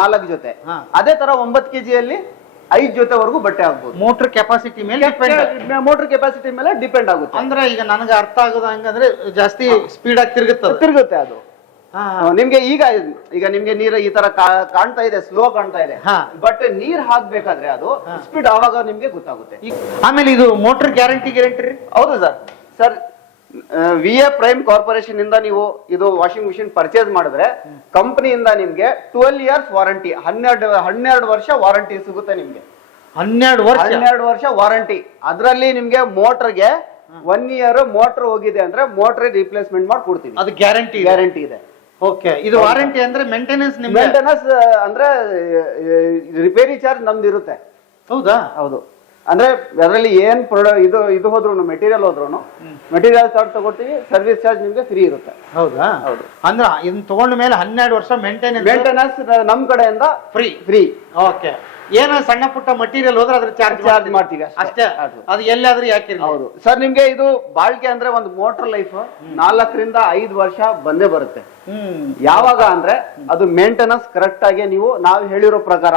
ನಾಲ್ಕು ಜೊತೆ. ಅದೇ ತರ ಒಂಬತ್ತು ಕೆಜಿಯಲ್ಲಿ ಐದ್ ಜೊತೆವರೆಗೂ ಬಟ್ಟೆ ಆಗ್ಬೋದು. ಮೋಟರ್ ಕೆಪಾಸಿಟಿ ಮೇಲೆ ಡಿಪೆಂಡ್ ಮೋಟರ್ ಕೆಪಾಸಿಟಿ ಮೇಲೆ ಡಿಪೆಂಡ್ ಆಗುತ್ತೆ. ಅಂದ್ರೆ ಈಗ ನನಗೆ ಅರ್ಥ ಆಗೋದು ಹಂಗಂದ್ರೆ ಜಾಸ್ತಿ ಸ್ಪೀಡ್ ಆಗಿ ತಿರುಗುತ್ತೆ ತಿರುಗುತ್ತೆ ಅದು. ನಿಮ್ಗೆ ಈಗ ಈಗ ನಿಮ್ಗೆ ನೀರು ಈ ತರ ಕಾಣ್ತಾ ಇದೆ ಸ್ಲೋ ಕಾಣ್ತಾ ಇದೆ. ಬಟ್ ನೀರ್ ಹಾಕ್ಬೇಕಾದ್ರೆ ಅದು ಸ್ಪೀಡ್ ಆವಾಗ ನಿಮ್ಗೆ ಗೊತ್ತಾಗುತ್ತೆ. ಆಮೇಲೆ ಇದು ಮೋಟರ್ ಗ್ಯಾರಂಟಿ ಗ್ಯಾರಂಟಿ ರೀ? ಹೌದು sir. Sir V A Prime Corporation ಇಂದ ನೀವು ಇದು ವಾಷಿಂಗ್ ಮಿಷಿನ್ ಪರ್ಚೇಸ್ ಮಾಡಿದ್ರೆ ಕಂಪನಿಯಿಂದ ನಿಮ್ಗೆ ಟ್ವೆಲ್ ಇಯರ್ಸ್ ವಾರಂಟಿ ಹನ್ನೆರಡು ಹನ್ನೆರಡು ವರ್ಷ ವಾರಂಟಿ ಸಿಗುತ್ತೆ ನಿಮ್ಗೆ. ಹನ್ನೆರಡು ವರ್ಷ? ಹನ್ನೆರಡು ವರ್ಷ ವಾರಂಟಿ ಅದರಲ್ಲಿ ನಿಮ್ಗೆ ಮೋಟರ್ಗೆ ಒನ್ ಇಯರ್ ಮೋಟರ್ ಹೋಗಿದೆ ಅಂದ್ರೆ ಮೋಟರ್ ರಿಪ್ಲೇಸ್ಮೆಂಟ್ ಮಾಡಿ ಕೊಡ್ತೀವಿ ಅದು ಗ್ಯಾರಂಟಿ ಗ್ಯಾರಂಟಿ ಇದೆ. ಓಕೆ ಇದು ವಾರಂಟಿ ಅಂದ್ರೆ ಮೇಂಟೆನೆನ್ಸ್ ಮೇಂಟೆನೆನ್ಸ್ ಅಂದ್ರೆ ರಿಪೇರಿ ಚಾರ್ಜ್ ನಮ್ದು ಇರುತ್ತೆ ಹೌದಾ? ಹೌದು. ಅಂದ್ರೆ ಅದರಲ್ಲಿ ಏನ್ ಪ್ರೊಡ ಇದು ಇದು ಹೋದ್ರು ಮೆಟೀರಿಯಲ್ ಹೋದ್ರು ಮೆಟೀರಿಯಲ್ ಚಾರ್ಜ್ ತಗೋತೀವಿ ಸರ್ವಿಸ್ ಚಾರ್ಜ್ ನಿಮ್ಗೆ ಫ್ರೀ ಇರುತ್ತೆ. ಹೌದಾ? ಹೌದು. ಅಂದ್ರೆ ಇದನ್ನ ತಗೊಂಡ ಮೇಲೆ ಹನ್ನೆರಡು ವರ್ಷ ಮೇಂಟೆನೆನ್ಸ್ ಮೇಂಟೆನೆನ್ಸ್ ನಮ್ ಕಡೆಯಿಂದ ಫ್ರೀ ಫ್ರೀ ಓಕೆ ಏನೋ ಸಣ್ಣ ಪುಟ್ಟ ಮಟೀರಿಯಲ್ ಹೋದ್ರೆ ಅದ್ರ ಚಾರ್ಜ್ ಚಾರ್ಜ್ ಮಾಡ್ತೀವಿ. ಅಷ್ಟೇ. ಅದು. ಎಲ್ಲಾದ್ರೂ ಯಾಕೆ ಹೌದು. ಸರ್ ನಿಮ್ಗೆ ಇದು ಬಾಳ್ಕೆ ಅಂದ್ರೆ ಒಂದು ಮೋಟರ್ ಲೈಫ್ ನಾಲ್ಕರಿಂದ ಐದು ವರ್ಷ ಬಂದೇ ಬರುತ್ತೆ. ಯಾವಾಗ ಅಂದ್ರೆ ಅದು ಮೇಂಟೆನೆನ್ಸ್ ಕರೆಕ್ಟ್ ಆಗಿ ನೀವು ನಾವು ಹೇಳಿರೋ ಪ್ರಕಾರ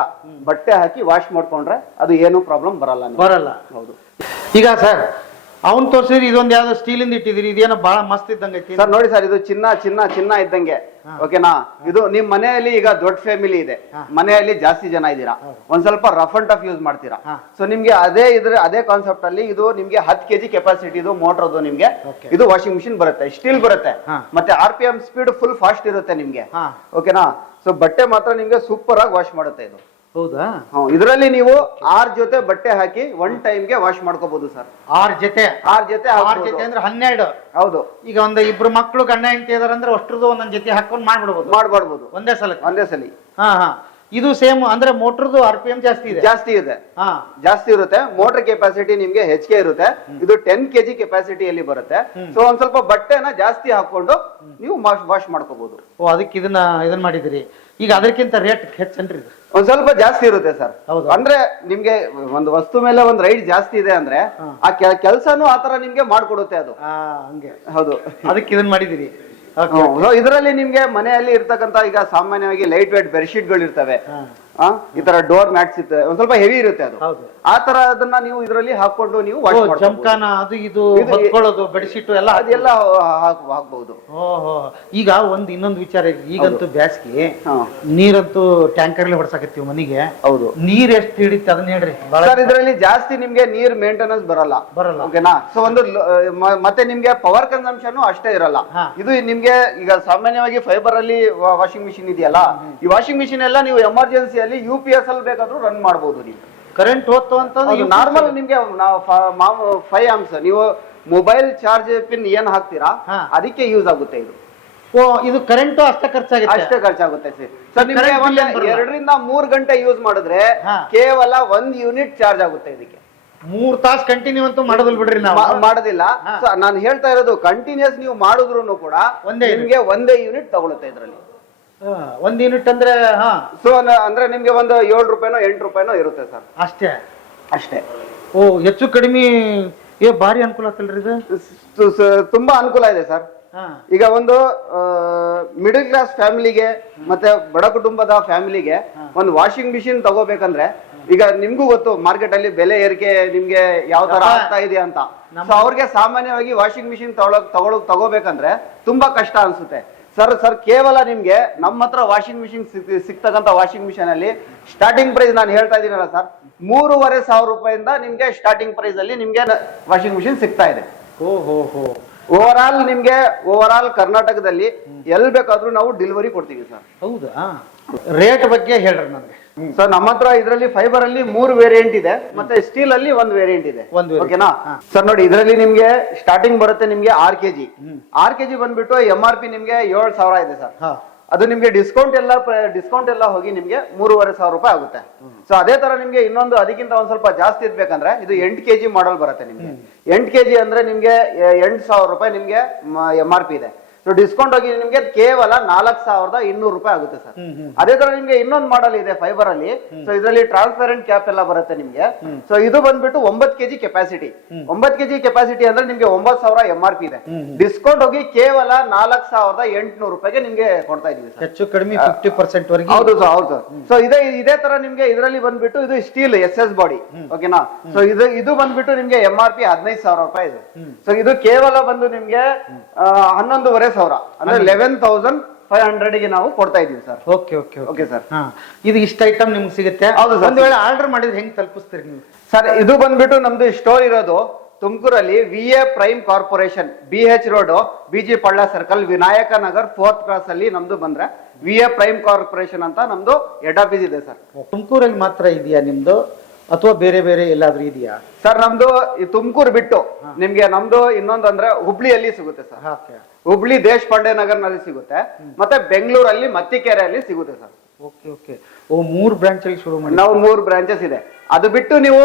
ಬಟ್ಟೆ ಹಾಕಿ ವಾಶ್ ಮಾಡ್ಕೊಂಡ್ರೆ ಅದು ಏನು ಪ್ರಾಬ್ಲಮ್ ಬರಲ್ಲ ಬರಲ್ಲ. ಹೌದು. ಈಗ ಸರ್ ಅವ್ನ್ ತೋರ್ಸಿ ಇದೊಂದು ಯಾವ್ದೋ ಸ್ಟೀಲಿಂದ ಇಟ್ಟಿದಿರಿ ಇದೇನೋ ಬಹಳ ಮಸ್ತ್ ಇದ್ದಂಗೆ ಸರ್ ನೋಡಿ ಸರ್ ಇದು ಚಿನ್ನ ಚಿನ್ನ ಚಿನ್ನ ಇದ್ದಂಗೆ. ಓಕೆನಾ ಇದು ನಿಮ್ ಮನೆಯಲ್ಲಿ ಈಗ ದೊಡ್ಡ ಫ್ಯಾಮಿಲಿ ಇದೆ. ಮನೆಯಲ್ಲಿ ಜಾಸ್ತಿ ಜನ ಇದ್ದೀರಾ? ಒಂದ್ ಸ್ವಲ್ಪ ರಫ್ ಅಂಡ್ ಟಫ್ ಯೂಸ್ ಮಾಡ್ತೀರಾ. ಸೊ ನಿಮ್ಗೆ ಅದೇ ಇದ್ರ ಅದೇ ಕಾನ್ಸೆಪ್ಟ್ ಅಲ್ಲಿ ಇದು ನಿಮ್ಗೆ ಹತ್ತು ಕೆಜಿ ಕೆಪಾಸಿಟಿ ಇದು ಮೋಟರ್ ಅದು ನಿಮ್ಗೆ. ಇದು ವಾಷಿಂಗ್ ಮಿಷಿನ್ ಬರುತ್ತೆ ಸ್ಟೀಲ್ ಬರುತ್ತೆ. ಮತ್ತೆ R P M speed full fast ಇರುತ್ತೆ ನಿಮ್ಗೆ. ಓಕೆನಾ ಸೊ ಬಟ್ಟೆ ಮಾತ್ರ ನಿಮ್ಗೆ ಸೂಪರ್ ಆಗಿ ವಾಶ್ ಮಾಡುತ್ತೆ ಇದು. ಹೌದಾ? ಇದರಲ್ಲಿ ನೀವು ಆರ್ ಜೊತೆ ಬಟ್ಟೆ ಹಾಕಿ ಒನ್ ಟೈಮ್ಗೆ ವಾಶ್ ಮಾಡ್ಕೋಬಹುದು ಸರ್ ಆರ್ ಜೊತೆ? ಆರ್ ಜೊತೆ ಆರ್ ಜೊತೆ ಅಂದ್ರೆ ಹನ್ನೆರಡು? ಹೌದು. ಈಗ ಒಂದ್ ಇಬ್ರು ಮಕ್ಕಳು ಗಂಡ ಹೆಂಡತಿ ಇದಾರೆ ಅಂದ್ರೆ ಅಷ್ಟ್ರದ್ದು ಒಂದೊಂದ್ ಜೊತೆ ಹಾಕೊಂಡ್ ಮಾಡ್ಬಿಡ್ಬೋದು. ಮಾಡ್ಬಾರ್ಬೋದು. ಒಂದೇ ಸಲ? ಒಂದೇ ಸಲ. ಹಾ ಹಾ. ಇದು ಸೇಮ್ ಅಂದ್ರೆ ಮೋಟರ್ದು ಆರ್ ಪಿ ಎಂ ಜಾಸ್ತಿ ಇದೆ? ಜಾಸ್ತಿ ಇದೆ. ಹಾ. ಜಾಸ್ತಿ ಇರುತ್ತೆ. ಮೋಟರ್ ಕೆಪಾಸಿಟಿ ನಿಮ್ಗೆ ಹೆಚ್ಚಿಗೆ ಇರುತ್ತೆ. ಇದು ಟೆನ್ ಕೆಜಿ ಕೆಪಾಸಿಟಿಯಲ್ಲಿ ಬರುತ್ತೆ. ಸೊ ಒಂದ್ ಸ್ವಲ್ಪ ಬಟ್ಟೆನ ಜಾಸ್ತಿ ಹಾಕೊಂಡು ನೀವು ವಾಶ್ ಮಾಡ್ಕೋಬಹುದು ಓ ಅದಕ್ಕೆ ಇದನ್ನ ಇದನ್ನ ಮಾಡಿದಿರಿ. ಈಗ ಅದಕ್ಕಿಂತ ರೇಟ್ ಹೆಚ್ಚನ್ರಿ ಇದು. ಒಂದ್ ಸ್ವಲ್ಪ ಜಾಸ್ತಿ ಇರುತ್ತೆ ಸರ್. ಹೌದು. ಅಂದ್ರೆ ನಿಮ್ಗೆ ಒಂದು ವಸ್ತು ಮೇಲೆ ಒಂದ್ ರೈಟ್ ಜಾಸ್ತಿ ಇದೆ ಅಂದ್ರೆ. ಆ ಕೆಲ್ಸನೂ ಆತರ ನಿಮ್ಗೆ ಮಾಡ್ಕೊಡುತ್ತೆ ಅದು. ಆ ಹಂಗೆ. ಹೌದು. ಅದಕ್ಕೆ ಇದನ್ನ ಮಾಡಿದಿರಿ ಇದರಲ್ಲಿ ನಿಮ್ಗೆ ಮನೆಯಲ್ಲಿ ಇರ್ತಕ್ಕಂತ ಈಗ ಸಾಮಾನ್ಯವಾಗಿ ಲೈಟ್ ವೇಟ್ ಬೆಡ್ಶೀಟ್ಗಳು ಇರ್ತವೆ ಈ ತರ ಡೋರ್ ಮ್ಯಾಟ್ಸ್ ಇತ್ತು ಒಂದ್ ಸ್ವಲ್ಪ ಹೆವಿ ಇರುತ್ತೆ ಅದು. ಹೌದು. ಆ ತರ ಅದನ್ನ ನೀವು ಇದರಲ್ಲಿ ಹಾಕೊಂಡು ನೀವು ಓ, ವಾಶ್ ಅದು ಇದು ಇದು- ಹೊತ್ಕೊಳ್ಳೋದು ಬೆಡ್ಶೀಟ್ ಎಲ್ಲ ಅದೆಲ್ಲ ಹಾಕ್- ಹಾಕ್ಬಹುದು ಓಹೋ. ಈಗ ಒಂದ್ ಇನ್ನೊಂದು ವಿಚಾರ ಇದೆ. ಈಗಂತೂ ಬ್ಯಾಸ್ಗಿ. ನೀರಂತೂ ನೀರಂತೂ ಅಲ್ಲಿ ಹೊಡ್ಸಾಕತ್ತೀವಿ ಮನಿಗೆ. ಹೌದು. ನೀರ್ ಎಷ್ಟು ಹಿಡಿತ ಅದನ್ನ ಹೇಳ್ರಿ. ಬಹಳ ಸರ್ ಇದರಲ್ಲಿ ಜಾಸ್ತಿ ನಿಮ್ಗೆ ನೀರ್ ಮೇಂಟೆನೆನ್ಸ್ ಬರಲ್ಲ. ಬರಲ್ಲ. ಓಕೆನಾ? ಸೊ ಒಂದು ಲ- ಮ- ಮತ್ತೆ ನಿಮ್ಗೆ ಪವರ್ ಕನ್ಸಂಪ್ಷನ್ ಅಷ್ಟೇ ಇರಲ್ಲ. ಹಾ. ಇದು ನಿಮ್ಗೆ ಈಗ ಸಾಮಾನ್ಯವಾಗಿ ಫೈಬರ್ ಅಲ್ಲಿ ವಾಷಿಂಗ್ ಮಿಷಿನ್ ಇದೆಯಲ್ಲ ಈ ವಾಷಿಂಗ್ ಮಿಷಿನ್ ಎಲ್ಲ ನೀವು ಎಮರ್ಜೆನ್ಸಿಯಲ್ಲಿ ಯು ಪಿ ಎಸ್ ಅಲ್ಲಿ ಬೇಕಾದ್ರೂ ರನ್ ಮಾಡಬಹುದು ನೀವು. ಕರೆಂಟ್ ಹೊತ್ತು ಅಂತಂದ್ರೆ ನಾರ್ಮಲ್ ನಿಮ್ಗೆ ಫೈವ್ ಆಮ್ಸ್ ನೀವು ಮೊಬೈಲ್ ಚಾರ್ಜ್ ಪಿನ್ ಏನ್ ಹಾಕ್ತೀರಾ. ಅದಕ್ಕೆ ಯೂಸ್ ಆಗುತ್ತೆ ಇದು. ಓ ಇದು ಕರೆಂಟ್ ಅಷ್ಟೇ ಖರ್ಚಾಗುತ್ತೆ? ಅಷ್ಟೇ ಖರ್ಚಾಗುತ್ತೆ ಸರ್. ನಿಮ್ಗೆ ಒಂದು ಎರಡರಿಂದ ಮೂರ್ ಗಂಟೆ ಯೂಸ್ ಮಾಡಿದ್ರೆ ಕೇವಲ ಒಂದ್ ಯೂನಿಟ್ ಚಾರ್ಜ್ ಆಗುತ್ತೆ ಇದಕ್ಕೆ. ಮೂರ್ ತಾಸ್ ಕಂಟಿನ್ಯೂ ಅಂತೂ ಮಾಡೋದಿಲ್ಲ ಬಿಡ್ರಿ ನಾವು. ಮಾಡೋದಿಲ್ಲ. ನಾನು ಹೇಳ್ತಾ ಇರೋದು ಕಂಟಿನ್ಯೂಸ್ ನೀವು ಮಾಡಿದ್ರು ಕೂಡ. ನಿಮ್ಗೆ ಒಂದೇ ಯೂನಿಟ್ ತಗೊಳುತ್ತೆ ಇದರಲ್ಲಿ. ಒಂದ್ ಯೂನಿಟ್ ಅಂದ್ರೆ ಹಾ. ಸೊ ಅಂದ್ರೆ ನಿಮ್ಗೆ ಒಂದು ಏಳು ರೂಪಾಯಿನೋ ಎಂಟು ರೂಪಾಯಿನೋ ಇರುತ್ತೆ ಸರ್. ಅಷ್ಟೇ? ಅಷ್ಟೇ. ಓ ಹೆಚ್ಚು ಕಡಿಮೆ ಏ ಭಾರಿ ಅನುಕೂಲ ಆಗ್ತಲ್ರಿ ಇದು? ಸ- ಸ- ತುಂಬಾ ಅನುಕೂಲ ಇದೆ ಸರ್. ಹಾ. ಈಗ ಒಂದು ಮಿಡಲ್ ಕ್ಲಾಸ್ ಫ್ಯಾಮಿಲಿಗೆ ಮತ್ತೆ ಬಡ ಕುಟುಂಬದ ಫ್ಯಾಮಿಲಿಗೆ ಒಂದು ವಾಷಿಂಗ್ ಮಿಷಿನ್ ತಗೋಬೇಕಂದ್ರೆ ಈಗ ನಿಮ್ಗೂ ಗೊತ್ತು ಮಾರ್ಕೆಟ್ ಅಲ್ಲಿ ಬೆಲೆ ಏರಿಕೆ ನಿಮ್ಗೆ ಯಾವ ತರ ನಮ್ಮ- ಆಗ್ತಾ ಇದೆ ಅಂತ. ಸೊ ಅವ್ರಿಗೆ ಸಾಮಾನ್ಯವಾಗಿ ವಾಷಿಂಗ್ ಮಿಷಿನ್ ತಗೊಳಕ್ ತಗೊಳಕ್ ತಗೋಬೇಕಂದ್ರೆ ತುಂಬಾ ಕಷ್ಟ ಅನ್ಸುತ್ತೆ. ಸರ್ ಸರ್ ಕೇವಲ ನಿಮ್ಗೆ ನಮ್ಮ ಹತ್ರ ವಾಷಿಂಗ್ ಮಿಷಿನ್ ಸಿಗ್ತಕ್ಕಂತ ವಾಷಿಂಗ್ ಮಿಷಿನ್ ಅಲ್ಲಿ ಸ್ಟಾರ್ಟಿಂಗ್ ಪ್ರೈಸ್ ನಾನು ಹೇಳ್ತಾ ಇದ್ದೀನಲ್ಲ ಸರ್ ಮೂರುವರೆ ಸಾವಿರ ರೂಪಾಯಿಂದ ನಿಮ್ಗೆ ಸ್ಟಾರ್ಟಿಂಗ್ ಪ್ರೈಸ್ ಅಲ್ಲಿ ನಿಮ್ಗೆ ವಾಷಿಂಗ್ ಮಿಷಿನ್ ಸಿಗ್ತಾ ಇದೆ. ಓ ಹೋ ಹೋ. ಓವರ್ ಆಲ್ ನಿಮ್ಗೆ ಓವರ್ ಆಲ್ ಕರ್ನಾಟಕದಲ್ಲಿ ಎಲ್ ಬೇಕಾದ್ರೂ ನಾವು ಡೆಲಿವರಿ ಕೊಡ್ತೀವಿ ಸರ್. ಹೌದಾ? ರೇಟ್ ಬಗ್ಗೆ ಹೇಳ್ರಿ ನನಗೆ. ಸರ್ ನಮ್ಮ ಹತ್ರ ಇದರಲ್ಲಿ ಫೈಬರ್ ಅಲ್ಲಿ ಮೂರು ವೇರಿಯಂಟ್ ಇದೆ ಮತ್ತೆ ಸ್ಟೀಲ್ ಅಲ್ಲಿ ಒಂದು ವೇರಿಯಂಟ್ ಇದೆ. ಒಂದ್ variant. ಓಕೆನಾ ಸರ್ ನೋಡಿ ಇದರಲ್ಲಿ ನಿಮ್ಗೆ ಸ್ಟಾರ್ಟಿಂಗ್ ಬರುತ್ತೆ ನಿಮ್ಗೆ ಆರ್ ಕೆಜಿ ಆರ್ ಕೆಜಿ ಬಂದ್ಬಿಟ್ಟು ಎಂ ಆರ್ ಪಿ ನಿಮ್ಗೆ ಏಳು ಸಾವಿರ ಇದೆ ಸರ್ ಹಾ. ಅದು ನಿಮ್ಗೆ ಡಿಸ್ಕೌಂಟ್ ಎಲ್ಲ ಡಿಸ್ಕೌಂಟ್ ಎಲ್ಲ ಹೋಗಿ ನಿಮ್ಗೆ ಮೂರುವರೆ ಸಾವಿರ ರೂಪಾಯಿ ಆಗುತ್ತೆ. ಸೊ ಅದೇ ತರ ನಿಮ್ಗೆ ಇನ್ನೊಂದು ಅದಕ್ಕಿಂತ ಒಂದ್ ಸ್ವಲ್ಪ ಜಾಸ್ತಿ ಇರ್ಬೇಕಂದ್ರೆ ಇದು ಎಂಟು ಕೆಜಿ ಮಾಡಲ್ ಬರುತ್ತೆ ನಿಮ್ಗೆ. ಎಂಟು ಕೆಜಿ ಅಂದ್ರೆ ನಿಮ್ಗೆ ಎಂಟು ಸಾವಿರ ರೂಪಾಯಿ ನಿಮ್ಗೆ ಎಂ ಆರ್ ಪಿ ಇದೆ. ಸೊ ಡಿಸ್ಕೌಂಟ್ ಹೋಗಿ ನಿಮ್ಗೆ ಕೇವಲ ನಾಲ್ಕು ಸಾವಿರದ ಇನ್ನೂರು ರೂಪಾಯಿ ಆಗುತ್ತೆ ಸರ್. ಅದೇ ತರ ನಿಮ್ಗೆ ಇನ್ನೊಂದು ಮಾಡಲ್ ಇದೆ ಫೈಬರ್ ಅಲ್ಲಿ ಸೊ ಇದರಲ್ಲಿ ಟ್ರಾನ್ಸ್ಪರೆಂಟ್ ಕ್ಯಾಪ್ ಎಲ್ಲ ಬರುತ್ತೆ ನಿಮ್ಗೆ. ಸೊ ಇದು ಬಂದ್ಬಿಟ್ಟು ಒಂಬತ್ತು ಕೆಜಿ ಕೆಪಾಸಿಟಿ ಒಂಬತ್ತು ಕೆಜಿ ಕೆಪಾಸಿಟಿ ಅಂದ್ರೆ ನಿಮ್ಗೆ ಒಂಬತ್ ಸಾವಿರ ಎಂ ಆರ್ ಪಿ ಇದೆ. ಡಿಸ್ಕೌಂಟ್ ಹೋಗಿ ಕೇವಲ ನಾಲ್ಕ್ ಸಾವಿರದ ಎಂಟುನೂರು ರೂಪಾಯಿಗೆ ನಿಮ್ಗೆ ಕೊಡ್ತಾ ಇದೀವಿ ಸರ್. ಹೆಚ್ಚು ಕಡಿಮೆ ಫಿಫ್ಟಿ ಪರ್ಸೆಂಟ್ ವರೆಗೆ. ಹೌದು ಸರ್ ಹೌದು ಸರ್. ಸೊ ಇದೇ ಇದೇ ತರ ನಿಮ್ಗೆ ಇದರಲ್ಲಿ ಬಂದ್ಬಿಟ್ಟು ಇದು ಸ್ಟೀಲ್ ಎಸ್ ಎಸ್ ಬಾಡಿ ಓಕೆನಾ ಸೊ ಇದು ಇದು ಬಂದ್ಬಿಟ್ಟು ನಿಮ್ಗೆ ಎಂ ಆರ್ ಪಿ ಹದಿನೈದು ಸಾವಿರ ರೂಪಾಯಿ ಇದೆ. ಸೊ ಇದು ಕೇವಲ ಬಂದು ನಿಮ್ಗೆ ಹನ್ನೊಂದುವರೆ ಸಾವಿರ. ಅಂದ್ರೆ ಲೆವೆನ್ ತೌಸಂಡ್ ಫೈವ್ ಹಂಡ್ರೆಡ್ಗೆ ನಾವು ಕೊಡ್ತಾ ಇದೀವಿ sir. Okay okay okay. Sir. ಹಾ. ಇದು ಇಷ್ಟ ಐಟಮ್ ನಿಮ್ಗೆ ಸಿಗುತ್ತೆ. ಹೌದು sir. ಒಂದ್ ವೇಳೆ ಆರ್ಡರ್ ಮಾಡಿದ್ರೆ ಹೆಂಗ್ ತಲುಪಿಸ್ತೀರಿ ನೀವು? ಸರ್ ಇದು ಬಂದ್ಬಿಟ್ಟು ನಮ್ದು ಸ್ಟೋರ್ ಇರೋದು ತುಮಕೂರಲ್ಲಿ V A Prime Corporation B H road B G Palya circle Vinayaka Nagar fourth cross ಅಲ್ಲಿ ನಮ್ದು ಬಂದ್ರೆ ವಿ ಎ ಪ್ರೈಮ್ ಕಾರ್ಪೊರೇಷನ್ ಅಂತ ನಮ್ದು ಹೆಡ್ ಆಫೀಸ್ ಇದೆ ಸರ್. ತುಮಕೂರಲ್ಲಿ ಮಾತ್ರ ಇದೆಯಾ ನಿಮ್ದು? ಅಥವಾ ಬೇರೆ ಬೇರೆ ಎಲ್ಲಾದ್ರೂ ಇದೆಯಾ? ಸರ್ ನಮ್ದು ತುಮಕೂರು ಬಿಟ್ಟು ನಿಮ್ಗೆ ನಮ್ದು ಇನ್ನೊಂದು ಅಂದ್ರೆ ಹುಬ್ಳಿಯಲ್ಲಿ ಸಿಗುತ್ತೆ ಸರ್. ಹುಬ್ಳಿ ದೇಶಪಾಂಡೆ ನಗರ್ನಲ್ಲಿ ಸಿಗುತ್ತೆ. ಮತ್ತೆ ಬೆಂಗಳೂರಲ್ಲಿ ಮತ್ತಿಕೆರೆಯಲ್ಲಿ ಸಿಗುತ್ತೆ ಸರ್. Okay okay. ಓ ಮೂರು ಬ್ರಾಂಚ್ ಅಲ್ಲಿ ಶುರು ಮಾಡಿ ನಾವು ಮೂರು ಬ್ರಾಂಚಸ್ ಇದೆ. ಅದು ಬಿಟ್ಟು ನೀವು